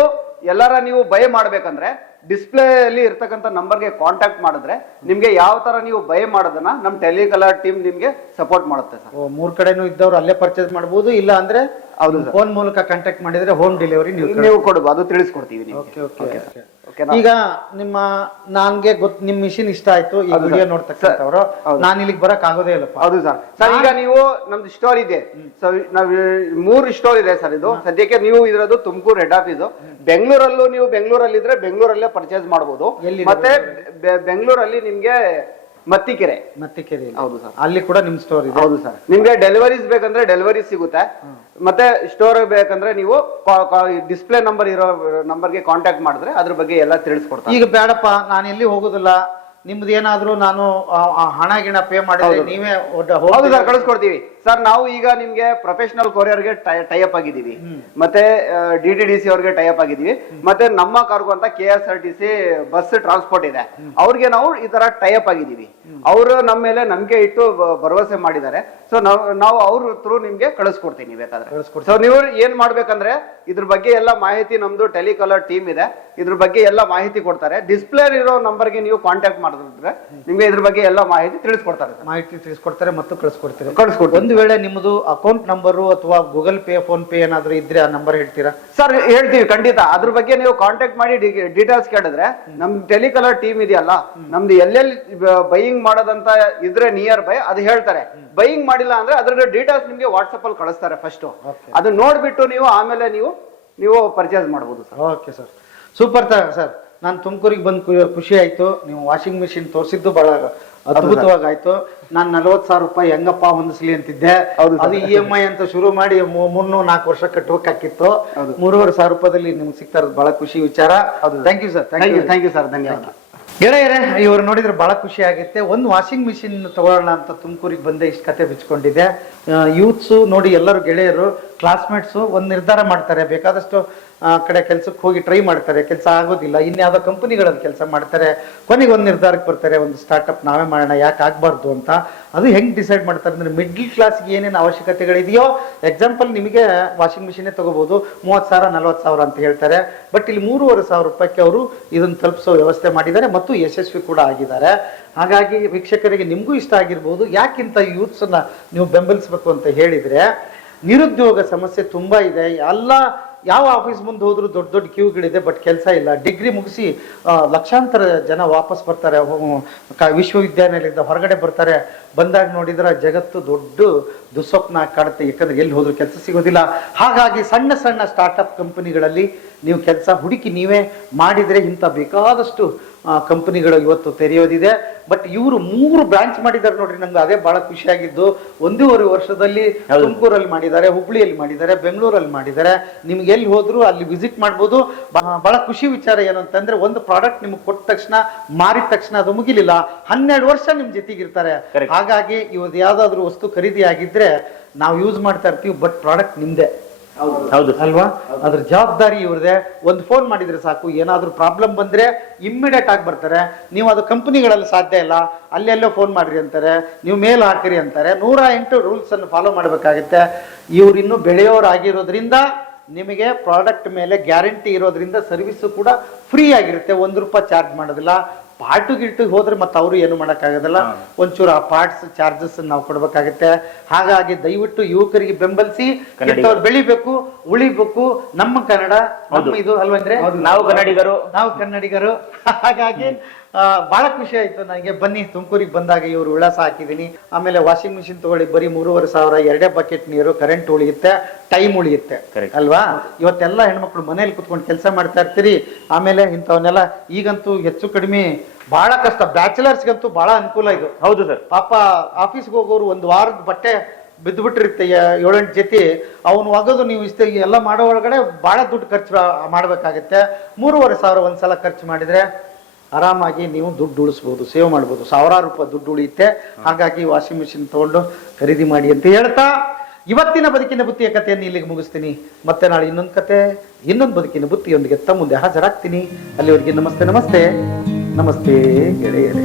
ಎಲ್ಲರ ನೀವು ಬೈ ಮಾಡ್ಬೇಕಂದ್ರೆ ಡಿಸ್ಪ್ಲೇ ಅಲ್ಲಿ ಇರ್ತಕ್ಕಂಥ ನಂಬರ್ಗೆ ಕಾಂಟ್ಯಾಕ್ಟ್ ಮಾಡಿದ್ರೆ ನಿಮ್ಗೆ ಯಾವ ತರ ನೀವು ಬೈ ಮಾಡೋದನ್ನ ನಮ್ ಟೆಲಿಕಲರ್ ಟೀಮ್ ನಿಮ್ಗೆ ಸಪೋರ್ಟ್ ಮಾಡುತ್ತೆ ಸರ್. ಓ ಮೂರ್ ಕಡೆನೂ ಇದ್ದವ್ರು ಅಲ್ಲೇ ಪರ್ಚೇಸ್ ಮಾಡಬಹುದು ಇಲ್ಲ ಅಂದ್ರೆ ಹೌದು. ಫೋನ್ ಮೂಲಕ ಕಾಂಟ್ಯಾಕ್ಟ್ ಮಾಡಿದ್ರೆ ಹೋಮ್ ಡೆಲಿವರಿ ನೀವು ನೀವು ಕೊಡ್ಬೋದು ಅದು ತಿಳಿಸ್ಕೊಡ್ತೀವಿ ಓಕೆ ಓಕೆ. ಓಕೆನಾ? ಈಗ ನಿಮ್ಮ ನನ್ಗೆ ಗೊತ್ತು ನಿಮ್ ಮಿಷಿನ್ ಇಷ್ಟ ಆಯ್ತು ಈ ಹೌದು ವಿಡಿಯೋ. ನೋಡ್ತಕ್ಕಂಥವ್ರು. ಹೌದು. ನಾನು ಇಲ್ಲಿಗೆ ಬರಕ್ ಆಗೋದೇ ಇಲ್ಲಪ್ಪ ಹೌದು ಸರ್. ಸರ್ ಈಗ ನೀವು ನಮ್ದು ಸ್ಟೋರ್ ಇದೆ. ಸರ್ ನಾವ್ ಮೂರು ಸ್ಟೋರ್ ಇದೆ ಸರ್ ಇದು. ಸದ್ಯಕ್ಕೆ ನೀವು ಇದ್ರದ್ದು ತುಮಕೂರು ಹೆಡ್ ಆಫೀಸ್ ಬೆಂಗಳೂರಲ್ಲೂ ನೀವು ಬೆಂಗಳೂರಲ್ಲಿ ಇದ್ರೆ ಬೆಂಗಳೂರಲ್ಲೇ ಪರ್ಚೇಸ್ ಮಾಡಬಹುದು ಎಲ್ಲಿದೆ ಮತ್ತೆ ಬೆಂಗಳೂರಲ್ಲಿ ನಿಮ್ಗೆ ಮತ್ತಿಕೆರೆ. ಮತ್ತಿಕೆರೆ ಹೌದು ಸರ್. ಅಲ್ಲಿ ಕೂಡ ನಿಮ್ ಸ್ಟೋರ್ ಇದೆ. ಹೌದು ಸರ್. ನಿಮ್ಗೆ ಡೆಲಿವರೀಸ್ ಬೇಕಂದ್ರೆ ಡೆಲಿವರಿ ಸಿಗುತ್ತೆ. ಮತ್ತೆ ಸ್ಟೋರ್ ಬೇಕಂದ್ರೆ ನೀವು ಡಿಸ್ಪ್ಲೇ ನಂಬರ್ ಇರೋ ನಂಬರ್ಗೆ ಕಾಂಟ್ಯಾಕ್ಟ್ ಮಾಡಿದ್ರೆ ಅದ್ರ ಬಗ್ಗೆ ಎಲ್ಲ ತಿಳಿಸ್ಕೊಡ್ತಾರೆ. ಈಗ ಬೇಡಪ್ಪ ನಾನು ಎಲ್ಲಿ ಹೋಗುದಿಲ್ಲ. ನಿಮ್ದು ಏನಾದ್ರೂ ನಾನು ಹಣ ಗಿಣ ಪೇ ಮಾಡಿದ್ರೆ ನೀವೇ ಹೌದು ಸರ್ ಕಳಿಸ್ಕೊಡ್ತೀವಿ. ಸರ್ ನಾವು ಈಗ ನಿಮ್ಗೆ ಪ್ರೊಫೆಷನಲ್ ಕೊರಿಯರ್ಗೆ ಟೈಅಪ್ ಆಗಿದ್ದೀವಿ. ಮತ್ತೆ ಡಿ ಟಿ ಡಿ ಸಿ ಅವ್ರಿಗೆ ಟೈಅಪ್ ಆಗಿದ್ದೀವಿ. ಮತ್ತೆ ನಮ್ಮ ಕಾರ್ಗೋ ಅಂತ K S R T C bus transport ಇದೆ. ಅವ್ರಿಗೆ ನಾವು ಈ ತರ ಟೈಅಪ್ ಆಗಿದ್ದೀವಿ. ಅವರು ನಮ್ಮ ಮೇಲೆ ನಂಬಿಕೆ ಇಟ್ಟು ಭರವಸೆ ಮಾಡಿದ್ದಾರೆ. ಸೊ ನಾವು ನಾವು ಅವ್ರ ಥ್ರೂ ನಿಮ್ಗೆ ಕಳಿಸ್ಕೊಡ್ತೀನಿ ಬೇಕಾದ್ರೆ. ಸೊ ನೀವು ಏನ್ ಮಾಡ್ಬೇಕಂದ್ರೆ ಇದ್ರ ಬಗ್ಗೆ ಎಲ್ಲ ಮಾಹಿತಿ ನಮ್ದು ಟೆಲಿಕಾಲರ್ ಟೀಮ್ ಇದೆ. ಇದ್ರ ಬಗ್ಗೆ ಎಲ್ಲ ಮಾಹಿತಿ ಕೊಡ್ತಾರೆ. ಡಿಸ್ಪ್ಲೇ ಇರೋ ನಂಬರ್ಗೆ ನೀವು ಕಾಂಟ್ಯಾಕ್ಟ್ ಮಾಡಿದ್ರೆ ನಿಮ್ಗೆ ಇದ್ರ ಬಗ್ಗೆ ಎಲ್ಲ ಮಾಹಿತಿ ತಿಳಿಸ್ಕೊಡ್ತಾರೆ. ಮಾಹಿತಿ ತಿಳಿಸ್ಕೊಡ್ತಾರೆ ಮತ್ತು ಕಳಿಸ್ಕೊಡ್ತಾರೆ. ಕಳಿಸ್ಕೊಡ್ತಾರೆ. ಒಂದು ವೇಳೆ ನಿಮ್ಮದು ಅಕೌಂಟ್ ನಂಬರು ಅಥವಾ ಗೂಗಲ್ ಪೇ ಫೋನ್ ಪೇ ಏನಾದ್ರೂ ಇದ್ರೆ ಆ ನಂಬರ್ ಹೇಳ್ತೀರಾ? ಸರ್ ಹೇಳ್ತೀವಿ ಖಂಡಿತ. ಅದ್ರ ಬಗ್ಗೆ ನೀವು ಕಾಂಟ್ಯಾಕ್ಟ್ ಮಾಡಿ ಡೀಟೇಲ್ಸ್ ಕೇಳಿದ್ರೆ ನಮ್ ಟೆಲಿಕಲರ್ ಟೀಮ್ ಇದೆಯಲ್ಲ ನಮ್ದು ಎಲ್ಲೆಲ್ಲಿ ಬೈಯಿಂಗ್ ಮಾಡೋದಂತ ಇದ್ರೆ ನಿಯರ್ ಬೈ ಅದು ಹೇಳ್ತಾರೆ. ಬೈಯಿಂಗ್ ಮಾಡಿಲ್ಲ ಅಂದ್ರೆ ಅದ್ರ ಡೀಟೇಲ್ಸ್ ನಿಮ್ಗೆ ವಾಟ್ಸಪ್ ಅಲ್ಲಿ ಕಳಿಸ್ತಾರೆ ಫಸ್ಟ್ ಅದನ್ನ ಅದು ನೋಡ್ಬಿಟ್ಟು ನೀವು ಆಮೇಲೆ ನೀವು ನೀವು ಪರ್ಚೇಸ್ ಮಾಡಬಹುದು sir okay sir super sir ನಾನು ತುಮಕೂರಿಗೆ ಬಂದು ಖುಷಿ ಆಯ್ತು. ನೀವು ವಾಷಿಂಗ್ ಮಿಷಿನ್ ತೋರಿಸಿದ್ದು ಬಹಳ ಅದ್ಭುತವಾಗಾಯ್ತು. ನಾನು ನಲ್ವತ್ತು ಸಾವಿರ ರೂಪಾಯಿ ಹೆಂಗಪ್ಪ ಹೊಂದಿಸ್ಲಿ ಅಂತಿದ್ದೆ. ಅದು ಇ ಎಂ ಐ ಅಂತ ಶುರು ಮಾಡಿ ಮೂ- ಮೂರ್ನೂರು ನಾಲ್ಕು ವರ್ಷ ಕಟ್ಟಬೇಕಾಗಿತ್ತು. ಮೂರುವರೆ ಸಾವಿರ ರೂಪಾಯಿದಲ್ಲಿ ನಿಮ್ಗೆ ಸಿಗ್ತಾ ಇರೋದು ಬಹಳ ಖುಷಿ ವಿಚಾರ. Thank you sir thank you thank you sir ಧನ್ಯವಾದ. ಗೆಳೆಯರೇ ಇವರು ನೋಡಿದ್ರೆ ಬಹಳ ಖುಷಿ ಆಗುತ್ತೆ. ಒಂದು ವಾಷಿಂಗ್ ಮಿಷಿನ್ ತಗೊಳ್ಳೋಣ ಅಂತ ತುಮಕೂರಿಗೆ ಬಂದೆ ಇಷ್ಟು ಕತೆ ಬಿಚ್ಕೊಂಡಿದೆ ಯೂತ್ಸು ನೋಡಿ ಎಲ್ಲರೂ ಗೆಳೆಯರು ಕ್ಲಾಸ್ಮೇಟ್ಸು ಒಂದು ನಿರ್ಧಾರ ಮಾಡ್ತಾರೆ. ಬೇಕಾದಷ್ಟು ಕಡೆ ಕೆಲಸಕ್ಕೆ ಹೋಗಿ ಟ್ರೈ ಮಾಡ್ತಾರೆ. ಕೆಲಸ ಆಗೋದಿಲ್ಲ. ಇನ್ಯಾವುದೋ ಕಂಪನಿಗಳಲ್ಲಿ ಕೆಲಸ ಮಾಡ್ತಾರೆ. ಕೊನೆಗೆ ಒಂದು ನಿರ್ಧಾರಕ್ಕೆ ಬರ್ತಾರೆ, ಒಂದು ಸ್ಟಾರ್ಟಪ್ ನಾವೇ ಮಾಡೋಣ, ಯಾಕೆ ಆಗಬಾರ್ದು? ಅಂತ. ಅದು ಹೆಂಗೆ ಡಿಸೈಡ್ ಮಾಡ್ತಾರೆ ಅಂದರೆ ಮಿಡ್ಲ್ ಕ್ಲಾಸ್ಗೆ ಏನೇನು ಅವಶ್ಯಕತೆಗಳಿದೆಯೋ ಎಕ್ಸಾಂಪಲ್ ನಿಮಗೆ ವಾಷಿಂಗ್ ಮಿಷಿನೇ ತೊಗೋಬೋದು. ಮೂವತ್ತು ಸಾವಿರ, ನಲ್ವತ್ತು ಸಾವಿರ ಅಂತ ಹೇಳ್ತಾರೆ. ಬಟ್ ಇಲ್ಲಿ ಮೂರುವರೆ ಸಾವಿರ ರೂಪಾಯಿಗೆ ಅವರು ಇದನ್ನು ತಲುಪಿಸೋ ವ್ಯವಸ್ಥೆ ಮಾಡಿದ್ದಾರೆ ಮತ್ತು ಯಶಸ್ವಿ ಕೂಡ ಆಗಿದ್ದಾರೆ. ಹಾಗಾಗಿ ವೀಕ್ಷಕರಿಗೆ ನಿಮಗೂ ಇಷ್ಟ ಆಗಿರ್ಬೋದು. ಯಾಕಿಂತ ಯೂತ್ಸನ್ನು ನೀವು ಬೆಂಬಲಿಸಬೇಕು ಅಂತ ಹೇಳಿದ್ರೆ ನಿರುದ್ಯೋಗ ಸಮಸ್ಯೆ ತುಂಬ ಇದೆ. ಎಲ್ಲ ಯಾವ ಆಫೀಸ್ ಮುಂದೆ ಹೋದರೂ ದೊಡ್ಡ ದೊಡ್ಡ ಕ್ಯೂಗಳಿದೆ, ಬಟ್ ಕೆಲಸ ಇಲ್ಲ. ಡಿಗ್ರಿ ಮುಗಿಸಿ ಲಕ್ಷಾಂತರ ಜನ ವಾಪಸ್ ಬರ್ತಾರೆ. ವಿಶ್ವವಿದ್ಯಾನಿಲಯದಿಂದ ಹೊರಗಡೆ ಬರ್ತಾರೆ. ಬಂದಾಗ ನೋಡಿದ್ರೆ ಜಗತ್ತು ದೊಡ್ಡ ದುಸ್ವಪ್ನ ಕಾಡುತ್ತೆ. ಯಾಕಂದ್ರೆ ಎಲ್ಲಿ ಹೋದರೂ ಕೆಲಸ ಸಿಗೋದಿಲ್ಲ. ಹಾಗಾಗಿ ಸಣ್ಣ ಸಣ್ಣ ಸ್ಟಾರ್ಟಪ್ ಕಂಪನಿಗಳಲ್ಲಿ ನೀವು ಕೆಲಸ ಹುಡುಕಿ ನೀವೇ ಮಾಡಿದರೆ ಇಂಥ ಬೇಕಾದಷ್ಟು ಕಂಪನಿಗಳು ಇವತ್ತು ತೆರೆಯೋದಿದೆ. ಬಟ್ ಇವರು ಮೂರು ಬ್ರಾಂಚ್ ಮಾಡಿದ್ದಾರೆ ನೋಡ್ರಿ ನಂಗೆ ಅದೇ ಬಹಳ ಖುಷಿಯಾಗಿದ್ದು ಒಂದೂವರೆ ವರ್ಷದಲ್ಲಿ ತುಮಕೂರಲ್ಲಿ ಮಾಡಿದ್ದಾರೆ ಹುಬ್ಳಿಯಲ್ಲಿ ಮಾಡಿದ್ದಾರೆ ಬೆಂಗಳೂರಲ್ಲಿ ಮಾಡಿದ್ದಾರೆ. ನಿಮ್ಗೆ ಎಲ್ಲಿ ಹೋದ್ರು ಅಲ್ಲಿ ವಿಸಿಟ್ ಮಾಡ್ಬೋದು. ಭಾಳ ಬಹಳ ಖುಷಿ ವಿಚಾರ ಏನು ಅಂತಂದ್ರೆ ಒಂದು ಪ್ರಾಡಕ್ಟ್ ನಿಮ್ಗೆ ಕೊಟ್ಟ ತಕ್ಷಣ ಮಾರಿದ ತಕ್ಷಣ ಅದು ಮುಗಿಲಿಲ್ಲ. ಹನ್ನೆರಡು ವರ್ಷ ನಿಮ್ ಜೊತೆಗಿರ್ತಾರೆ. ಹಾಗಾಗಿ ಇವತ್ತು ಯಾವ್ದಾದ್ರು ವಸ್ತು ಖರೀದಿ ಆಗಿದ್ರೆ ನಾವು ಯೂಸ್ ಮಾಡ್ತಾ ಇರ್ತೀವಿ ಬಟ್ ಪ್ರಾಡಕ್ಟ್ ನಿಮ್ದೆ. ಹೌದು. ಅಲ್ವಾ? ಅದ್ರ ಜವಾಬ್ದಾರಿ ಇವ್ರದೆ ಒಂದು ಫೋನ್ ಮಾಡಿದ್ರೆ ಸಾಕು ಏನಾದ್ರೂ ಪ್ರಾಬ್ಲಮ್ ಬಂದ್ರೆ ಇಮ್ಮಿಡಿಯೇಟ್ ಆಗಿ ಬರ್ತಾರೆ. ನೀವು ಅದು ಕಂಪ್ನಿಗಳಲ್ಲಿ ಸಾಧ್ಯ ಇಲ್ಲ ಅಲ್ಲೆಲ್ಲೋ ಫೋನ್ ಮಾಡ್ರಿ ಅಂತಾರೆ ನೀವು ಮೇಲ್ ಹಾಕಿರಿ ಅಂತಾರೆ. ನೂರ ಎಂಟು ರೂಲ್ಸ್ ಅನ್ನು ಫಾಲೋ ಮಾಡಬೇಕಾಗುತ್ತೆ. ಇವ್ರು ಇನ್ನು ಬೆಳೆಯೋರಾಗಿರೋದ್ರಿಂದ ನಿಮಗೆ ಪ್ರಾಡಕ್ಟ್ ಮೇಲೆ ಗ್ಯಾರಂಟಿ ಇರೋದ್ರಿಂದ ಸರ್ವಿಸು ಕೂಡ ಫ್ರೀ ಆಗಿರುತ್ತೆ. ಒಂದು ರೂಪಾಯಿ ಚಾರ್ಜ್ ಮಾಡೋದಿಲ್ಲ. ಪಾರ್ಟು ಗಿಟ್ಟು ಹೋದ್ರೆ ಮತ್ತೆ ಅವರು ಏನು ಮಾಡೋಕ್ಕಾಗೋದಿಲ್ಲ. ಒಂಚೂರು ಆ ಪಾರ್ಟ್ಸ್ ಚಾರ್ಜಸ್ ನಾವು ಕೊಡಬೇಕಾಗುತ್ತೆ. ಹಾಗಾಗಿ ದಯವಿಟ್ಟು ಯುವಕರಿಗೆ ಬೆಂಬಲಿಸಿ ಅವ್ರು ಬೆಳಿಬೇಕು ಉಳಿಬೇಕು. ನಮ್ಮ ಕನ್ನಡ ನಮ್ಮ ಇದು ಅಲ್ವಂದ್ರೆ ನಾವು ಕನ್ನಡಿಗರು. ನಾವು ಕನ್ನಡಿಗರು. ಹಾಗಾಗಿ ಬಹಳ ಖುಷಿ ಆಯ್ತು ನನಗೆ ಬನ್ನಿ ತುಮಕೂರಿಗೆ ಬಂದಾಗ ಇವರು ವಿಳಾಸ ಹಾಕಿದೀನಿ. ಆಮೇಲೆ ವಾಷಿಂಗ್ ಮಿಷಿನ್ ತಗೊಳ್ಳಿ. ಬರೀ ಮೂರುವರೆ ಸಾವಿರ ಎರಡೇ ಬಕೆಟ್ ನೀರು ಕರೆಂಟ್ ಉಳಿಯುತ್ತೆ ಟೈಮ್ ಉಳಿಯುತ್ತೆ. ಅಲ್ವಾ? ಇವತ್ತೆಲ್ಲ ಹೆಣ್ಮಕ್ಳು ಮನೇಲಿ ಕುತ್ಕೊಂಡು ಕೆಲಸ ಮಾಡ್ತಾ ಇರ್ತೀರಿ. ಆಮೇಲೆ ಇಂಥವನ್ನೆಲ್ಲ ಈಗಂತೂ ಹೆಚ್ಚು ಕಡಿಮೆ ಬಹಳ ಕಷ್ಟ. ಬ್ಯಾಚುಲರ್ಸ್ಗಂತೂ ಬಹಳ ಅನುಕೂಲ ಇದು. ಹೌದು ಸರ್. ಪಾಪ ಆಫೀಸ್ಗೆ ಹೋಗೋರು ಒಂದು ವಾರದ ಬಟ್ಟೆ ಬಿದ್ದುಬಿಟ್ಟಿರುತ್ತೆ ಏಳೆಂಟು ಜೊತೆ. ಅವನು ಒಗೆದು ನೀವು ಇಷ್ಟ ಎಲ್ಲ ಮಾಡೋ ಒಳಗಡೆ ಭಾಳ ದುಡ್ಡು ಖರ್ಚು ಮಾಡಬೇಕಾಗತ್ತೆ. ಮೂರುವರೆ ಸಾವಿರ ಒಂದ್ಸಲ ಖರ್ಚು ಮಾಡಿದರೆ ಆರಾಮಾಗಿ ನೀವು ದುಡ್ಡು ಉಳಿಸ್ಬೋದು ಸೇವ್ ಮಾಡ್ಬೋದು. ಸಾವಿರಾರು ರೂಪಾಯಿ ದುಡ್ಡು ಉಳಿಯುತ್ತೆ. ಹಾಗಾಗಿ ವಾಷಿಂಗ್ ಮಿಷಿನ್ ತೊಗೊಂಡು ಖರೀದಿ ಮಾಡಿ ಅಂತ ಹೇಳ್ತಾ ಇವತ್ತಿನ ಬದುಕಿನ ಬುತ್ತಿಯ ಕಥೆಯನ್ನು ಇಲ್ಲಿಗೆ ಮುಗಿಸ್ತೀನಿ. ಮತ್ತೆ ನಾಳೆ ಇನ್ನೊಂದು ಕತೆ ಇನ್ನೊಂದು ಬದುಕಿನ ಬುತ್ತಿಯೊಂದಿಗೆ ತಮ್ಮ ಮುಂದೆ ಹಾಜರಾಗ್ತೀನಿ. ಅಲ್ಲಿವರೆಗೆ ನಮಸ್ತೆ ನಮಸ್ತೆ. ನಮಸ್ತೆ ಗೆಳೆಯರೇ